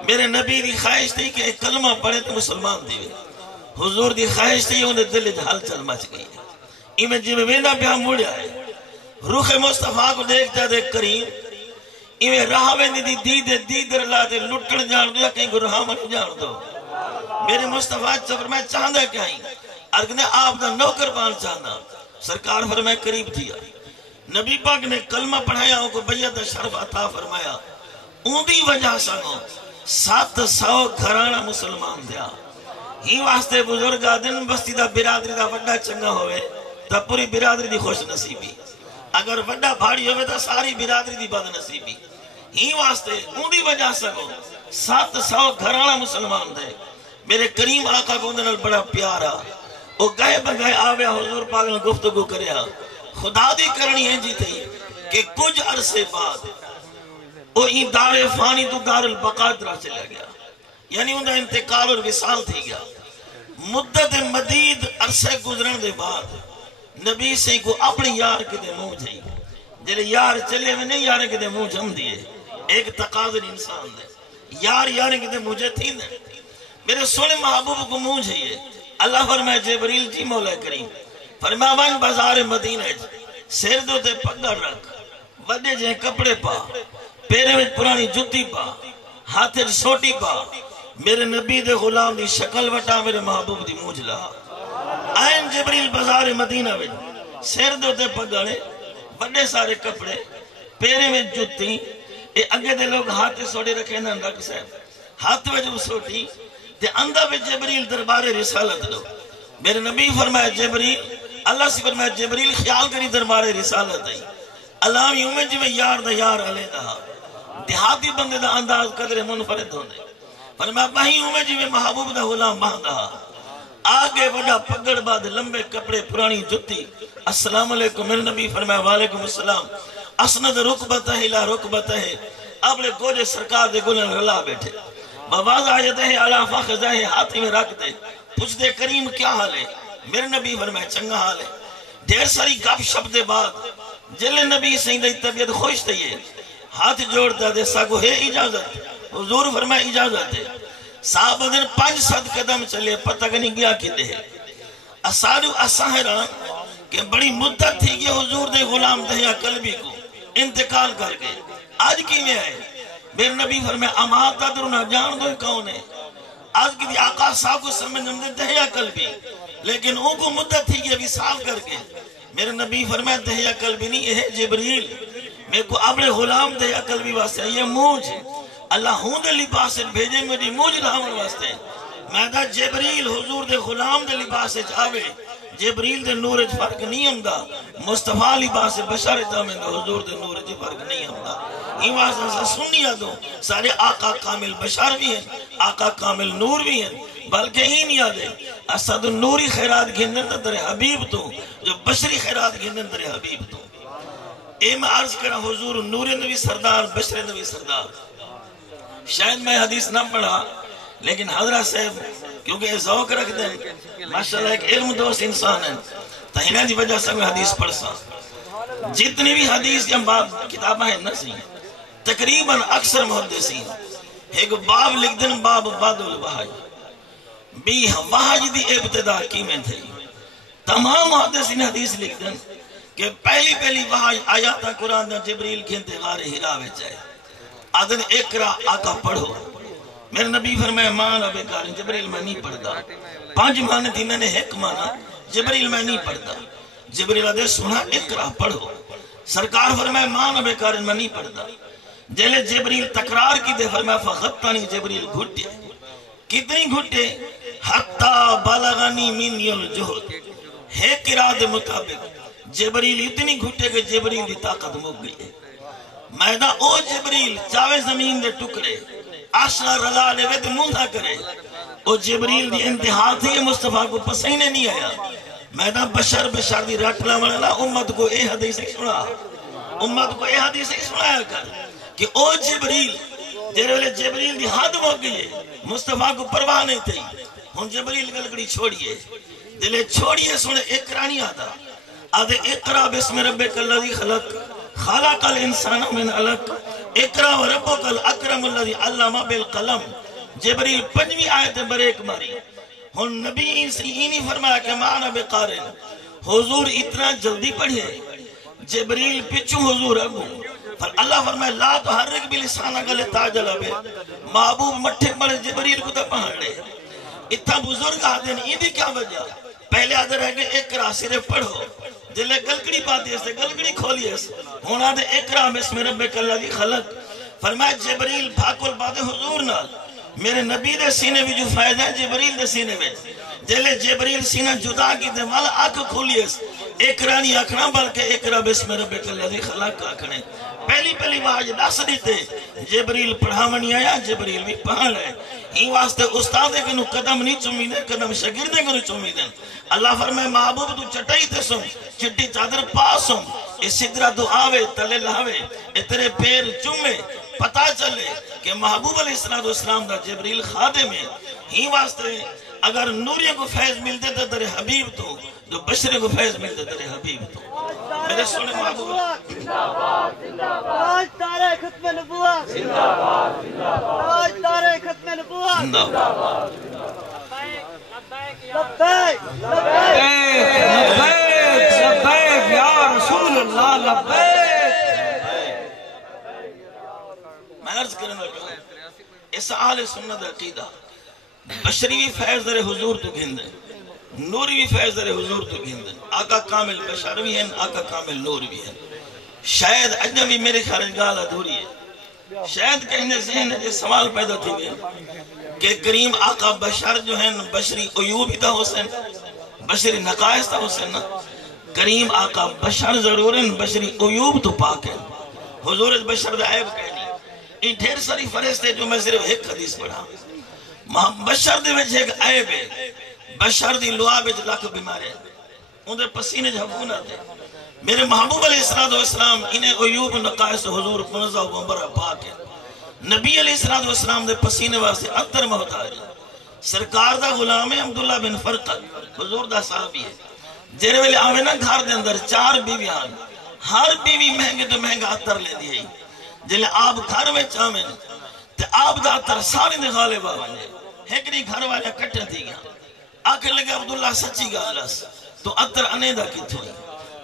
میرے نبی دی خواہش تھی کہ ایک کلمہ پڑھے تو مسلمان دیوے حضور دی خواہش تھی انہیں دل جہل چل مچ گئی ایمیں جی میں وینا پہ ہم موڑیا ہے روح مصطفیٰ کو دیکھتا دیکھ کریم ایمیں راہوے دی دید اللہ دے لٹن جان دو یا کہیں کو رحامن جان دو میرے مصطفیٰ فرمائے چاہندہ کیا ہی ارگنے آپ دا نوکر بان چاہندہ سرکار فرمائے قریب دیا نبی پاک نے کلمہ پڑھایا ان کو بیعت شرف عطا فرمایا ان دی وجہ سنگو 700 گھرانہ مسلمان دیا ہی واسطے بزرگ آدن بستی دا برادری دا وڈا چنگا ہوئے تا پوری برادری دی خوش نصیبی اگر وڈا بھاڑی ہوئے تا ساری برادری دی بد نصیبی ہی واسطے ان دی وجہ سنگو 700 گھرانہ مسلمان دے میرے کریم آقا کو اندر بڑا پیارا وہ گئے بگئے آوے حضور پاک نے گفتگو کریا خدا دی کرنی ہے جی تھی کہ کچھ عرصے بعد وہ این دار فانی تو دار البقاء طرح چلے گیا یعنی انہیں انتقال اور وصال تھی گیا مدت مدید عرصے گزرن دے بعد نبی سے کو اپنی یار کے دے منہ جائی جلے یار چلے میں نہیں یار کے دے منہ جم دیئے ایک تقاضر انسان دے یار کے دے مجھے تھی دے میرے سونے محبوب کو منہ جائیے اللہ فرمائے جبریل جی مولا کریم فرمائے وان بازار مدینہ سیر دو تے پگڑ رکھ وڈے جائیں کپڑے پا پیرے میں پرانی جتی پا ہاتھے سوٹی پا میرے نبی دے غلام دی شکل وٹا میرے محبوب دی موج لہا آئین جبریل بازار مدینہ میں سیر دو تے پگڑے وڈے سارے کپڑے پیرے میں جتی اے اگے دے لوگ ہاتھے سوٹی رکھے نا رکھ صاحب ہاتھ میں جو سوٹی تے اندہ پہ جبریل دربار رسالت دو میرے نبی فرمایا جبریل اللہ سے فرمایا جبریل خیال کری دربار رسالت دائی اللہ یوں میں جی میں یار دا یار علیہ دا دیہاتی بندے دا انداز قدر منفرد ہونے فرمایا وہی یوں میں جی میں محبوب دا غلام مہندہ آگے بڑا پگڑ بعد لمبے کپڑے پرانی جتی السلام علیکم میرے نبی فرمایا وعلیکم السلام اسند رکبتہ لا رکبتہ اپنے گوجے سرکار دے گلن رلا بیٹھے باباز آیتہ ہے علا فاخذہ ہے ہاتھی میں رکھ دے پوچھ دے کریم کیا حال ہے میرے نبی فرمایا چنگا حال ہے دیر ساری گپ شپ دے بعد جلے نبی سیندہ طبیعت خوش تھی ہے ہاتھ جوڑتا دے ساکو ہے اجازت حضور فرمایا اجازت ہے صحابہ دن 500 قدم چلے پتہ نہیں گیا کی دے اسادو اساہران کہ بڑی مدت تھی کہ حضور دے غلام دہیا قلبی کو انتقال کر گئے آج کی میں آئے میرے نبی فرمایا اما تدرون جان دو کون ہے آج کی دی آقا صاحب کو سمجھ نمدے دہیا قلبی لیکن ان کو مدت تھی کہ ابھی سال کر کے میرے نبی فرمایا دہیا قلبی نہیں یہ ہے جبریل میں کو اپنے غلام دہیا قلبی واسطے یہ موج اللہ ہوں دے لباس بھیجے مجھے موج رہاں واسطے میں دا جبریل حضور دے غلام دے لباس آوے جبریل دے نور فرق نہیں ہمدا مصطفیٰ لباس بشر میں حضور دے نور فرق نہیں ہمدا ہی واسطے سے سنیا دو سارے آقا کامل بشر بھی ہیں آقا کامل نور بھی ہیں بلکہ ہی نہیں آدھے اسد نوری خیرات گھنن در حبیب تو جو بشری خیرات گھنن در حبیب تو اے میں عرض کرا حضور نور نبی سردار بشر نبی سردار شاید میں حدیث نہ پڑھا لیکن حضرت صاحب کیونکہ ذوق رکھ دیں ماشاءاللہ ایک علم دوست انسان ہے تہینہ دی وجہ سے میں حدیث پڑھ سا جتنی بھی حدیث یا باب کتابہ ہیں نسی تقریباً اکثر محدثین ایک باب لکھ دن باب باد الوحی بھی وحی دی ابتدا کی میں تھی تمام محدثین حدیث لکھ دن کہ پہلی وحی آیات قرآن دا جبریل کھنتے غار ہراوے چاہے آدھن اقرا آقا پڑھو میرے نبی فرمایا مانا بیکار جبریل میں نہیں پڑھتا 5 معنی تھی میں نے ایک معنی جبریل میں نہیں پڑھتا جبریل آدھے سنا اقرا پڑھو سرکار فرمایا مانا بیکار میں نہیں پڑھتا جیلے جبریل تکرار کی دے فرمایا فخطانی جبریل گھٹے کتنی گھٹے حتی بلغنی من الجہد ہے قرآن مطابق جبریل اتنی گھٹے کہ جبریل دی طاقت مک گئی ہے میدہ او جبریل چاوے زمین دے ٹکڑے عشرہ رلا لے وید مندہ کرے او جبریل دی انتہا تھی مصطفیٰ کو پسینے نہیں آیا میدہ بشر دی رٹلا مرلا امت کو اے حدیث سنا امت کو اے حدیث سنایا کر کہ او جبریل جیرے والے جبریل دی حد ہو گئی مصطفیٰ کو پرواہ نہیں تھی ہم جبریل گلگڑی چھوڑیے دلے چھوڑیے سنے اقرا نہیں آتا آدھے اقرا بسم ربک الذی خلق خلق الانسان من علق اقرا وربک الاکرم الذی علم بالقلم جبریل 5ویں آیت بریک ماری ہن نبی سیینی فرمایا کہ معنی بقارن حضور اتنا جلدی پڑھے جبریل پچھو حضور اگو اللہ فرمائے لا تو حرک بلسانہ گلے تاجل بے محبوب مٹھے پڑے جبریل کو تا پہاڑ لے اتنا بزرگ آدھے نہیں یہ کیا وجہ پہلے آدھے رہ گئے اقرا صرف پڑھو جلے گلگڑی پاتی ہے گلگڑی کھولی ہے ہونا دے اقرا بسم ربک الذی خلق فرمائے جبریل بھاکل بات حضور نال میرے نبی دے سینے بھی جو فائدہ ہے جبریل دے سینے میں جلے جبریل سینہ جدا کی دے مالا آنکھ کھولی ہے اقرا نہیں آکھنا بلکہ اقرا بسم ربک الذی خلق آکھنے پہلی واج دس دیتے جبریل پڑھاونی آیا جبریل بھی پہاڑ ہے ہی واسطے استاد ہے کہ نو قدم نہیں چومی دے قدم شگرد ہے کہ نو چومی دے اللہ فرمائے محبوب تو چٹائی تے سن چٹی چادر پاسم اس صدرہ تو آوے تلے لاوے اترے پیر چومے پتا چلے کہ محبوب علیہ السلام دا جبریل خادم ہے ہی واسطے اگر نوریہ کو فیض ملتے تھے تیرے حبیب تو جو بشرے کو فیض ملتے تیرے حبیب تو میرے سنے محبوب آج تارے ختم نبوت آج تارے ختم نبوت لبیک لبیک لبیک یا رسول اللہ لبیک میں عرض کرنا لگا اس آل سنت عقیدہ بشری بھی فیض در حضور تو گھندے نوری بھی فیض در حضور تو گھندے آقا کامل بشر بھی ہیں آقا کامل نور بھی ہیں شاید اجنبی میرے خارج گال ادھوری ہے شاید کہنے ذہن ہے سوال پیدا تھی گئے کہ کریم آقا بشر جو ہیں بشری عیوب ہی تھا حسین بشری نقائص تھا حسین کریم آقا بشر ضرور ہیں بشری عیوب تو پاک ہیں حضور بشر دا عیب کہنی ان ڈھیر ساری فرشتے جو میں صرف ایک حدیث پڑھا بشر دے وچ ایک عیب ہے بشر دی لعاب وچ لکھ بیمارے ان دے پسینے جھپو نہ دے میرے محبوب علیہ السلام انہیں عیوب نقائص حضور منزہ و مبرہ پاک ہے نبی علیہ السلام دے پسینے واسطے اتر محتاج سرکار دا غلام ہے عبداللہ بن فرقد حضور دا صحابی ہے جیرے ویلے آوے نا گھر دے اندر 4 بیویاں ہر بیوی مہنگے تو مہنگا اتر لے دی ہے جلے آپ گھر میں چاہمیں تے آپ دا اتر سارے دے غالب آوانے ہیکری گھر والے کٹے تھی گیا آکے لگے عبداللہ سچی گالس تو اتر انیدہ کی تھی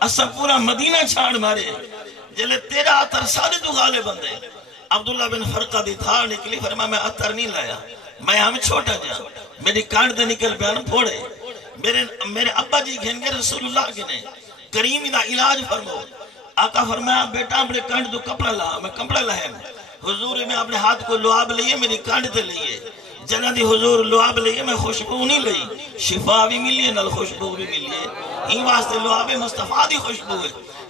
اسا پورا مدینہ چھاڑ مارے جلے تیرا اتر سارے تو غالب بندے عبداللہ بن فرقہ دی تھا نکلی فرما میں اتر نہیں لایا میں ہم چھوٹا جا میری کانٹ دے نکل بیان پھوڑے میرے ابا جی گھن گے رسول اللہ کے نے کریمی دا علاج فرمو آقا فرمایا بیٹا اپنے کانٹ تو کپڑا لا میں کپڑا لائے حضور میں اپنے ہاتھ کو لعاب لئیے میری کانٹ تے لئیے جنہ دی حضور لعاب لئیے میں خوشبو نہیں لئی شفا بھی ملیے نل خوشبو بھی ملیے ہی واسطے لعاب مصطفیٰ دی خوشبو ہے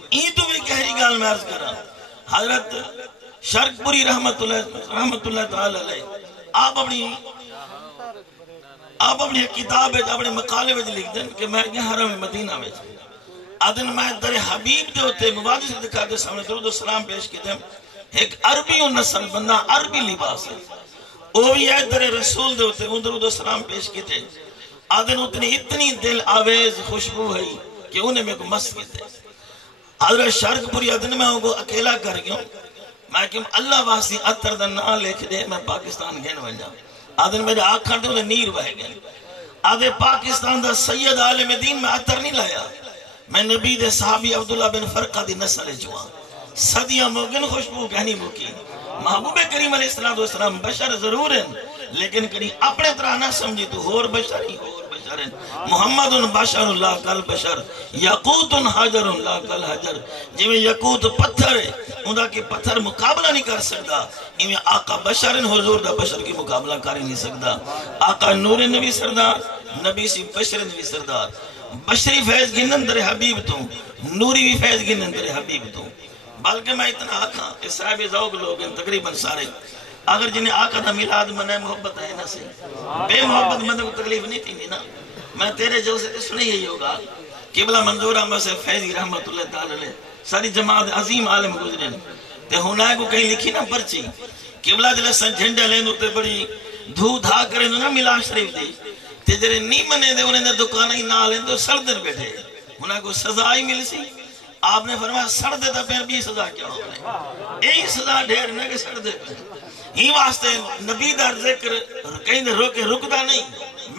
این تو بھی گہری گال میں عرض کرا حضرت شرک پوری رحمت اللہ تعالی علیہ آپ اپنی کتاب ہے اپنے مقالے میں لکھ دیں کہ میں حرم مدینہ میں آدن میں در حبیب دے ہوتے مبادی سے دکھا دے سامنے درود و سلام پیش کی دیں ایک عربی و نسل بندہ عربی لباس ہے وہ بھی ہے در رسول دے ہوتے وہ درود و سلام پیش کی دیں آدن اتنی دل آویز خوشبو ہے کہ انہیں میں کو مست کی دیں حضرت شرک پوری آدن میں کو اکیلا کر گیا میں کہ اللہ واسی اتر دا نا لکھ دے میں پاکستان گھن بن جاؤں آدن میرے آکھان دے انہیں نیر بہ گئے آدھے پاکستان دا سید عالم دین میں اتر نہیں لایا میں نبی دے صحابی عبداللہ بن فرقہ دی نسل چوہاں صدیہ موگن خوشبو کہنی موکی محبوب کریم علیہ السلام بشر ضرور ہیں لیکن کہیں اپنے طرح نہ سمجھی تو اور بشر ہی اور بشر ہیں. محمد بشر لا کل بشر یقوت حجر لا کل حجر. جی میں یقوت پتھر ہے انہاں کے پتھر مقابلہ نہیں کر سکتا ایویں آقا بشر ہیں حضور دا بشر کی مقابلہ کر ہی نہیں سکتا. آقا نور نبی سردار نبی سی بشر نبی سردار بشری فیض گنن در حبیب تو نوری بھی فیض گنن در حبیب تو. بلکہ میں اتنا آکھاں کہ صاحب ذوق لوگ ہیں تقریباً سارے اگر جنہیں آقا دا میلاد منائے محبت ہے نا سے بے محبت میں تو تکلیف نہیں تھی نا. میں تیرے جو سے سنے ہی ہوگا قبلہ منظور احمد سے فیضی رحمت اللہ تعالی ساری جماعت عظیم عالم گزرے تے ہونائے کو کہیں لکھی نا پرچی قبلہ جلے سن جھنڈے لیندو تے بڑی دھو دھا کریں نا میلاد شریف دی تے جرے نہیں منے دے انہیں دکانہ ہی نہ لیندو سردن بیٹھے انہیں کو سزا ہی مل سی. آپ نے فرمایا سڑ دے تا پھر بھی سزا کیا ہونے یہی سزا ڈھیر نہ کہ سڑ دے ہی واسطے نبی در ذکر کہیں دے روکے رکدا نہیں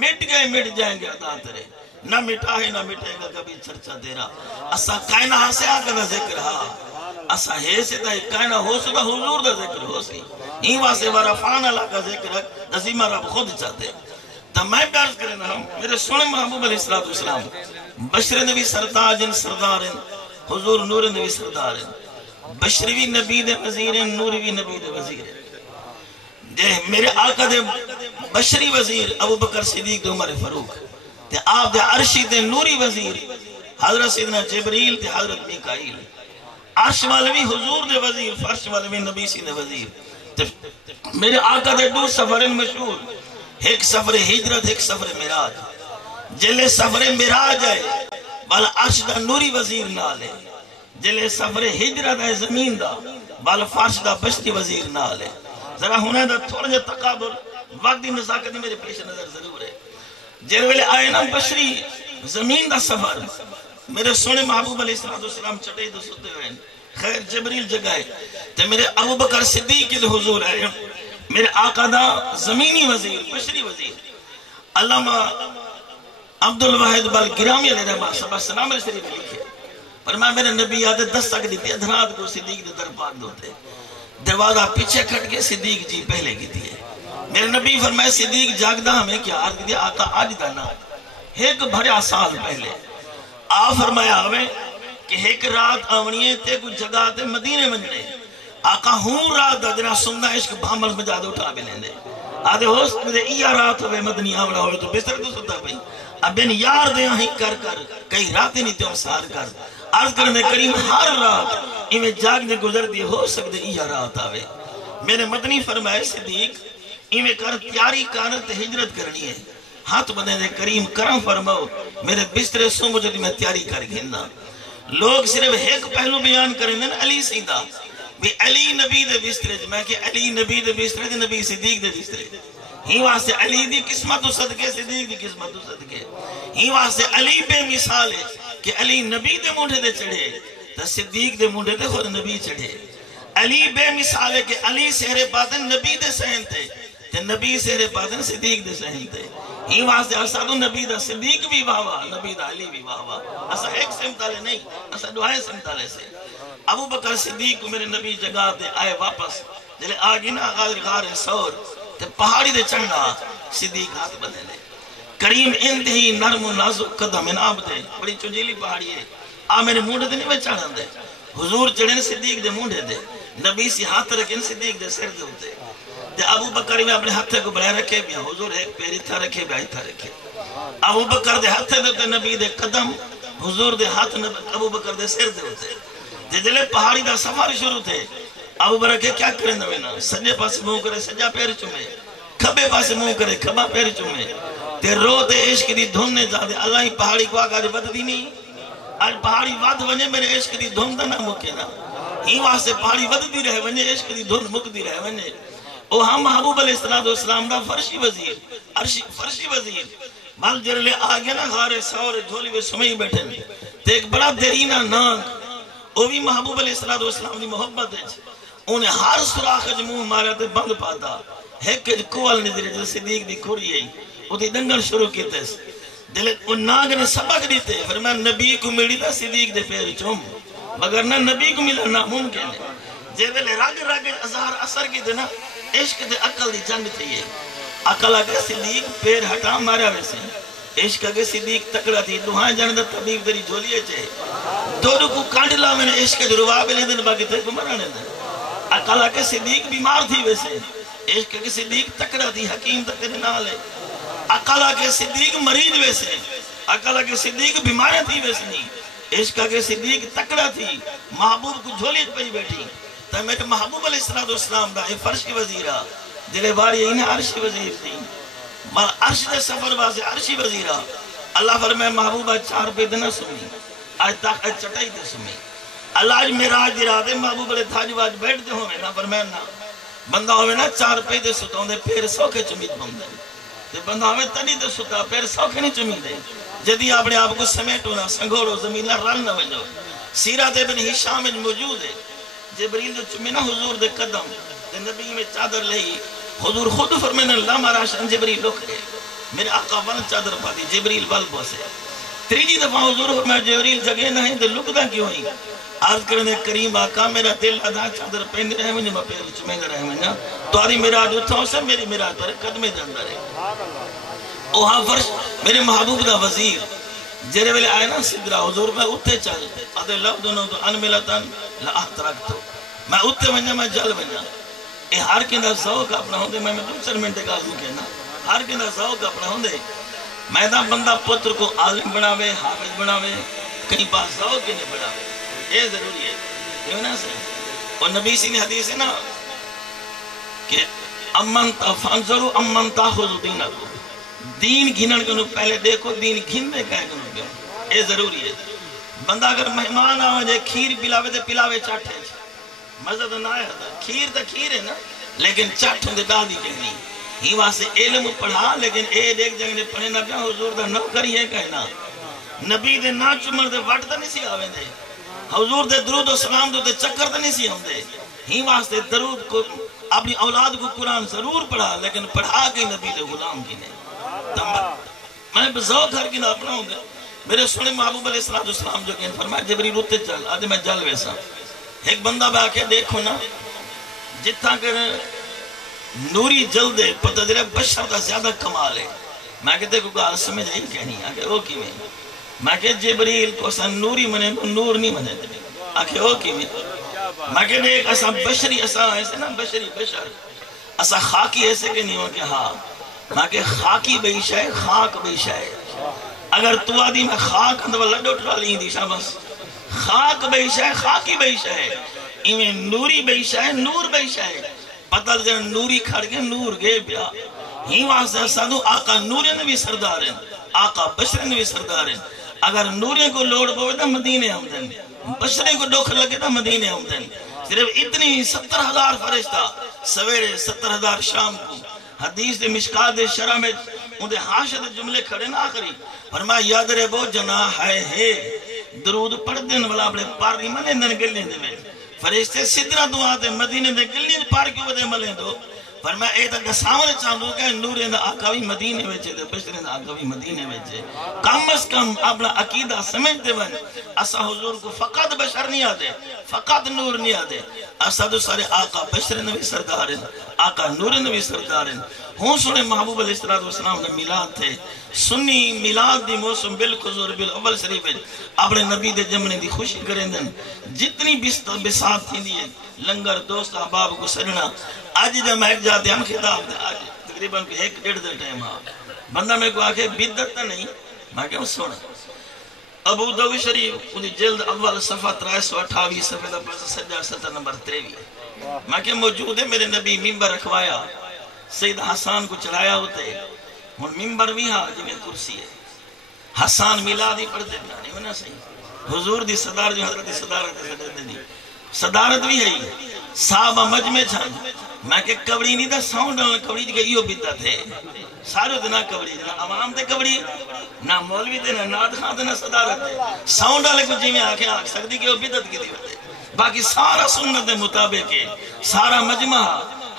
مٹ گئے مٹ جائیں گے عطا تیرے نہ مٹا ہے نہ مٹے گا کبھی چرچا تیرا. اسا کائنہ سے آگا دا ذکر ہاں اسا ہے سے دا کائنہ ہو سکتا حضور دا ذکر ہو سی ہی واسطے ورفان اللہ کا ذکر نظیمہ رب خود چاہتے. تو میں پیارس کریں ہم میرے سنے محبوب علیہ السلام بشر نبی سردار جن سردار ہیں حضور نور نبی سردار ہیں بشروی نبی دے وزیر ہیں نوری نبی دے وزیر ہیں. میرے آقا دے بشری وزیر ابو بکر صدیق دے عمر فاروق تے آپ دے عرشی دے نوری وزیر حضرت سیدنا جبریل تے حضرت میکائیل. عرش والے بھی حضور دے وزیر فرش والے بھی نبی سی دے وزیر. میرے آقا دے دو سفرین مشہور ایک سفر ہجرت ایک سفر معراج. جلے سفر معراج ہے بالا عرش دا نوری وزیر نالے جلے سفر ہجرت ہے زمین دا بالا فرش دا بشتی وزیر نالے. ذرا ہونے دا تھوڑا جا تقابل وقت دی نزاکت میرے پیش نظر ضرور ہے. جلے ویلے آئے نا بشری زمین دا سفر میرے سونے محبوب علیہ السلام چٹے دو ستے ہوئے خیر جبریل جگائے تے میرے ابو بکر صدیق کے حضور ہے میرے آقا دا زمینی وزیر بشری وزیر علامہ عبدالواحد بالگرامی علیہ رحمہ صبح سلام علیہ شریف لکھے فرمایا میرے نبی آدھے دستک دیتے ادھرات کو صدیق دے دربار دوتے دروازہ پیچھے کھٹ کے صدیق جی پہلے کی دیئے. میرے نبی فرمایا صدیق جاگدہ ہمیں کیا آج کی دیا آقا آج دانا ایک بھریا سال پہلے آ فرمایا ہمیں کہ ایک رات آونیے تے کچھ جگہ تے مدینے منجنے آقا ہوں رات دا جنا سمنا عشق بھامل میں جادے اٹھا بھی لیندے آدھے ہوست میں دے ایا رات ہوئے مدنی آونا ہوئے تو بستر تو ستا پہی اب بین یار دے ہی کر کئی راتیں نہیں تے ہم سار کر عرض کرنے کریم ہر رات ایمیں جاگنے گزر دی ہو سکتے ایا رات آوے. میرے مدنی فرمائے صدیق ایمیں کر تیاری کارت ہجرت کرنی ہے ہاتھ بندے دے کریم کرم فرماؤ میرے بستر سو مجھے میں تیاری کر گھننا. لوگ صرف ایک پہلو بیان کریں علی سیدہ بھی علی نبی دے بستر میں کہ علی نبی دے بستر دے نبی صدیق دے بستر ہی واسطے علی دی قسمت و صدقے صدیق دی قسمت و صدقے ہی واسطے علی بے مثال ہے کہ علی نبی دے مونڈے دے چڑھے تو صدیق دے مونڈے دے خود نبی چڑھے. علی بے مثال ہے کہ علی سہرے باطن نبی دے سہن تھے تے نبی سہرے باطن صدیق دے سہن تھے. ہی واسطے اسادو نبی دا صدیق بھی واوا نبی دا علی بھی واوا اسا ایک سمتالے نہیں اسا دعائیں سمتالے سے. ابو بکر صدیق کو میرے نبی جگہ دے آئے واپس جلے آگی نا غار سور تے پہاڑی دے چڑھنا صدیق ہاتھ بندے لے کریم انتہی نرم و نازک قدم انعام دے بڑی چنجیلی پہاڑی ہے آ میرے مونڈے دے نہیں میں چڑھن دے حضور چڑھن صدیق دے مونڈے دے نبی سی ہاتھ رکھیں صدیق دے سر دے ہوتے تے ابو بکر میں اپنے ہاتھے کو بڑھائے رکھے بھی حضور ایک پیری تھا رکھے بھی تھا رکھے ابو بکر دے ہاتھے دے نبی دے قدم حضور دے ہاتھ ابو بکر دے سر دے ہوتے جلے پہاڑی دا سفر شروع تھے ابو بکر کے کیا کریں نوینا سجے پاس منہ کرے سجا پیر چومے کھبے پاس منہ کرے کھبا پیر چومے تے رو تے عشق دی دھن نے جا دے اللہ ہی پہاڑی کو آگا بد دی نہیں آج پہاڑی واد ونجے میرے عشق دی دھن دا نہ مکے نا ہی واسطے پہاڑی ود دی رہے ونجے عشق دی دھن مک دی رہے ونجے او ہم محبوب علیہ السلام دا فرشی وزیر فرشی وزیر بال جرلے آگے نا غارے ساورے دھولی وے سمئی بیٹھے تے ایک بڑا دیرینہ نانگ او بھی محبوب علیہ السلام دی محبت ہے انہیں ہر سراخ جمعہ مارا تے بند پاتا ایک کوال نظر جو صدیق دی کھوڑی ہے وہ دی دنگل شروع کیتے دلے ان ناگ نے سبق دیتے فرمایا نبی کو ملی دا صدیق دے پیر چوم مگر نہ نبی کو ملا ناممکن ہے جے ویلے رگ رگ ازار اثر کی دینا عشق دے عقل دی جنگ تھئیے عقل اگر صدیق پیر ہٹا مارا ویسے عشق اگر صدیق تکڑا تھی دہائیں جاندہ طبیب دری جولیے چاہے دونوں کو کانڈلا میں نے عشق جروا بلے دن باقی تے کو مرانے دن عقل اگر صدیق بیمار تھی ویسے عشق اگر صدیق تکڑا تھی حکیم تک دے نہ لے عقل اگر صدیق مریض ویسے عقل اگر صدیق بیمار تھی ویسے نہیں عشق اگر صدیق تکڑا تھی محبوب کو جھولی پہ بیٹھی تو میں کہ محبوب علیہ السلام دا فرش کی وزیرہ جلے باری انہیں عرشی وزیر تھی عرش دے سفر باسے عرشی وزیرہ اللہ فرمائے محبوبہ 4 پہ دنہ سمی آج تاک چٹائی تے سمی اللہ آج میراج دی رات ہے محبوب علیہ تھاج واج بیٹھ دے ہوئے نا فرمائے نا بندہ ہوئے نا 4 پہ دے ستا ہوں دے پیر سوکھے چمید بندے دے بندہ ہوئے تنی دے ستا پیر سوکھے نہیں چمید دے جدی آپ نے آپ کو سمیٹو نا سنگھوڑو زمینہ رل نہ ونجو سیرات ابن ہشام موجود ہے جبریل دے چمی نا حضور دے قدم دے نبی میں چادر لئی حضور خود فرمائے اللہ مراشن جبریل لکھ ہے میرے آقا ون چادر پاتی جبریل بل بوسے تریجی دفعہ حضور فرمائے جبریل جگہ نہ ہیں دے لکھ دا کیوں ہی عرض کرنے کریم آقا میرا دل ادا چادر پہنے رہے میں میں پیر چمیں رہے میں تو آری میرا اٹھاؤ سے میری میرا پر قدمے دے اندر ہے اوہاں فرش میرے محبوب دا وزیر جیرے ویلے آئے نا صدرہ حضور میں اٹھے چل آدھے لفظ دونوں تو انملتن لآت رکھتو میں اٹھے ونجا میں جل ونجا اے ہر کندہ ذوق اپنا ہوں دے میں دوسر منٹے کا آزم کہنا ہر کندہ ذوق اپنا ہوں دے میں دا بندہ پتر کو عالم بناوے حافظ بناوے کہیں پاس ذوق کے نہیں بناوے یہ ضروری ہے یہ نا سے اور نبی سی نے حدیث ہے نا کہ امن فانظروا امن تاخذ دینکم دین گھنن کنو پہلے دیکھو دین گھن دے کہے کنو کیوں یہ ضروری ہے بندہ اگر مہمان آوے جائے کھیر پلاوے دے پلاوے چاٹھے مزہ تو نہ آیا تھا کھیر تا کھیر ہے نا لیکن چاٹ ہوں دے ڈال دی کہنی ہی وہاں سے علم پڑھا لیکن اے دیکھ جنگ نے پڑھے نہ کہا حضور دا نو کریے کہنا نبی دے نا چمر دے وٹ تا نہیں سی آوے دے حضور دے درود و سلام دے چکر تا نہیں سی ہوں دے ہی واسطے درود کو اپنی اولاد کو قرآن ضرور پڑھا لیکن پڑھا کے نبی دے غلام کی نے میں بذوق ہر کی نہ اپنا ہوں گا میرے سنے محبوب علیہ السلام جو کہیں فرمایا جبریل اٹھتے چل آدھے میں جل ویسا ایک بندہ بے آکے دیکھو نا جتنا کہ نوری جلدے پتہ جلے بشر کا زیادہ کمال ہے میں کہتے کو کہا سمجھ آئی کہنی آکے او کی میں کہ جبریل کو اسا نوری منے کو نور نہیں منے دے آکے او کی میں کہ دیکھ اسا بشری اسا ایسے نا بشری بشر اسا خاکی ایسے کہ نہیں ہو کہ ہاں میں کہ خاکی بیشہ ہے خاک بیشہ ہے اگر تو آدھی میں خاک اندھو لڈو ٹرا لیں دیشا بس خاک بیشہ ہے خاکی بیشہ ہے ایمیں نوری بیشہ ہے نور بیشہ ہے پتہ جن نوری کھڑ گئے نور گئے بیا ہی واسطے سادو آقا نوری نبی سردار ہیں آقا بشر نبی سردار ہیں اگر نوری کو لوڑ پوے تو مدینے ہمدن بشرے کو ڈوکھ لگے تو مدینے ہمدن صرف اتنی 70,000 فرشتہ سویرے 70,000 شام کو حدیث دے مشکات دے شرح میں اندھے حاشد جملے کھڑے نا آخری فرمایا یاد رہے وہ جناح ہے درود پڑھ دین والا اپنے پاری ملے دن گلنے دے میں فرشتے صدرہ دعا دے مدینے دے گلنے دے پار کیوں دے ملے دو فرمایا اے تک سامنے چاہوں کہ نورے دا آقاوی مدینے ویچے دے بشرے دا آقاوی مدینے ویچے کم از کم اپنا عقیدہ سمجھتے بن اسا حضور کو فقط بشر نہیں آدے فقط نور نہیں آدے اسا دو سارے آقا بشر نبی سردار ہیں آقا نور نبی سردار ہیں ہوں سنے محبوب علیہ السلام نے میلاد تھے سنی میلاد دی موسم بالخضور بالاول شریف ہے اپنے نبی دے جمنے دی خوشی کریں دن جتنی بسات تھی دیئے لنگر دوست احباب کو سرنا آج جب محک جاتے ہم خطاب دے آج تقریباً 1-1.5 دے ٹائم ہاں بندہ میں کو آکے بدت نہیں میں کہوں سونا ابو داؤد شریف انہی جلد اول صفحہ 328 صفحہ دا پاس سجا 7 نمبر 23 میں کہ موجود ہے میرے نبی ممبر رکھوایا سید حسان کو چلایا ہوتے اور ممبر بھی ہاں جنہیں کرسی ہے حسان میلادی پڑھتے نہیں ہونا صحیح حضور دی صدار جو حضرت صدارت بھی ہے صحابہ مجمع چھان میں کہ کبڑی نہیں تھا ساؤنڈ کبڑی جگہ یہ بدت ہے سارے دے نہ کبڑی نہ عوام تے کبڑی نہ مولوی تے نہ ناد خان تے نہ صدارت تے ساؤنڈ والے کو جی میں آکے آکھ سکتی کہ وہ بدت کی دیوتے باقی سارا سنت مطابق ہے سارا مجمع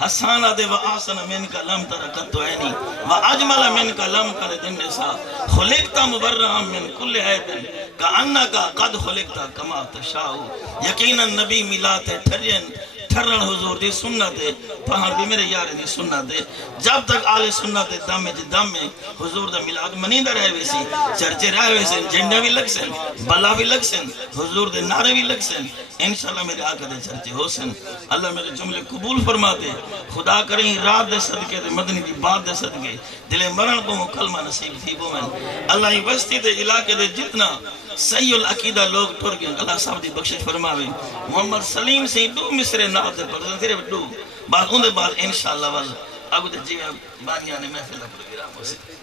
حسان دے وآسن من کا لم ترکت تو عینی وآجمل من کا لم کر دن نسا خلقتا مبرہم من کل عیبن کانکا قد خلقتا کما تشاؤ یقینا نبی ملات ٹھرین ٹھرن حضور دی سنت ہے پہاڑ بھی میرے یار دی سنت ہے جب تک آل سنت دم میں دم میں حضور دا میلاد منیندہ رہے ویسی چرچے رہے ویسے جنڈا بھی لگ سن بلا بھی لگ سن حضور دے نعرے بھی لگ سن انشاءاللہ میرے آقا دے چرچے ہو سن اللہ میرے جملے قبول فرما دے خدا کریں رات دے صدقے دے مدنی دی بات دے صدقے دلے مرن کو کلمہ نصیب تھی بو میں اللہ ہی بستی دے علاقے دے جتنا صحیح العقیدہ لوگ ٹر گئے اللہ صاحب دی بخشش فرماوے محمد سلیم سے دو مصرے نعت دے پردن تیرے دو بعد ان دے بعد انشاءاللہ والا اگو دے جیوے بانیانے محفل پروگرام ہو سکتے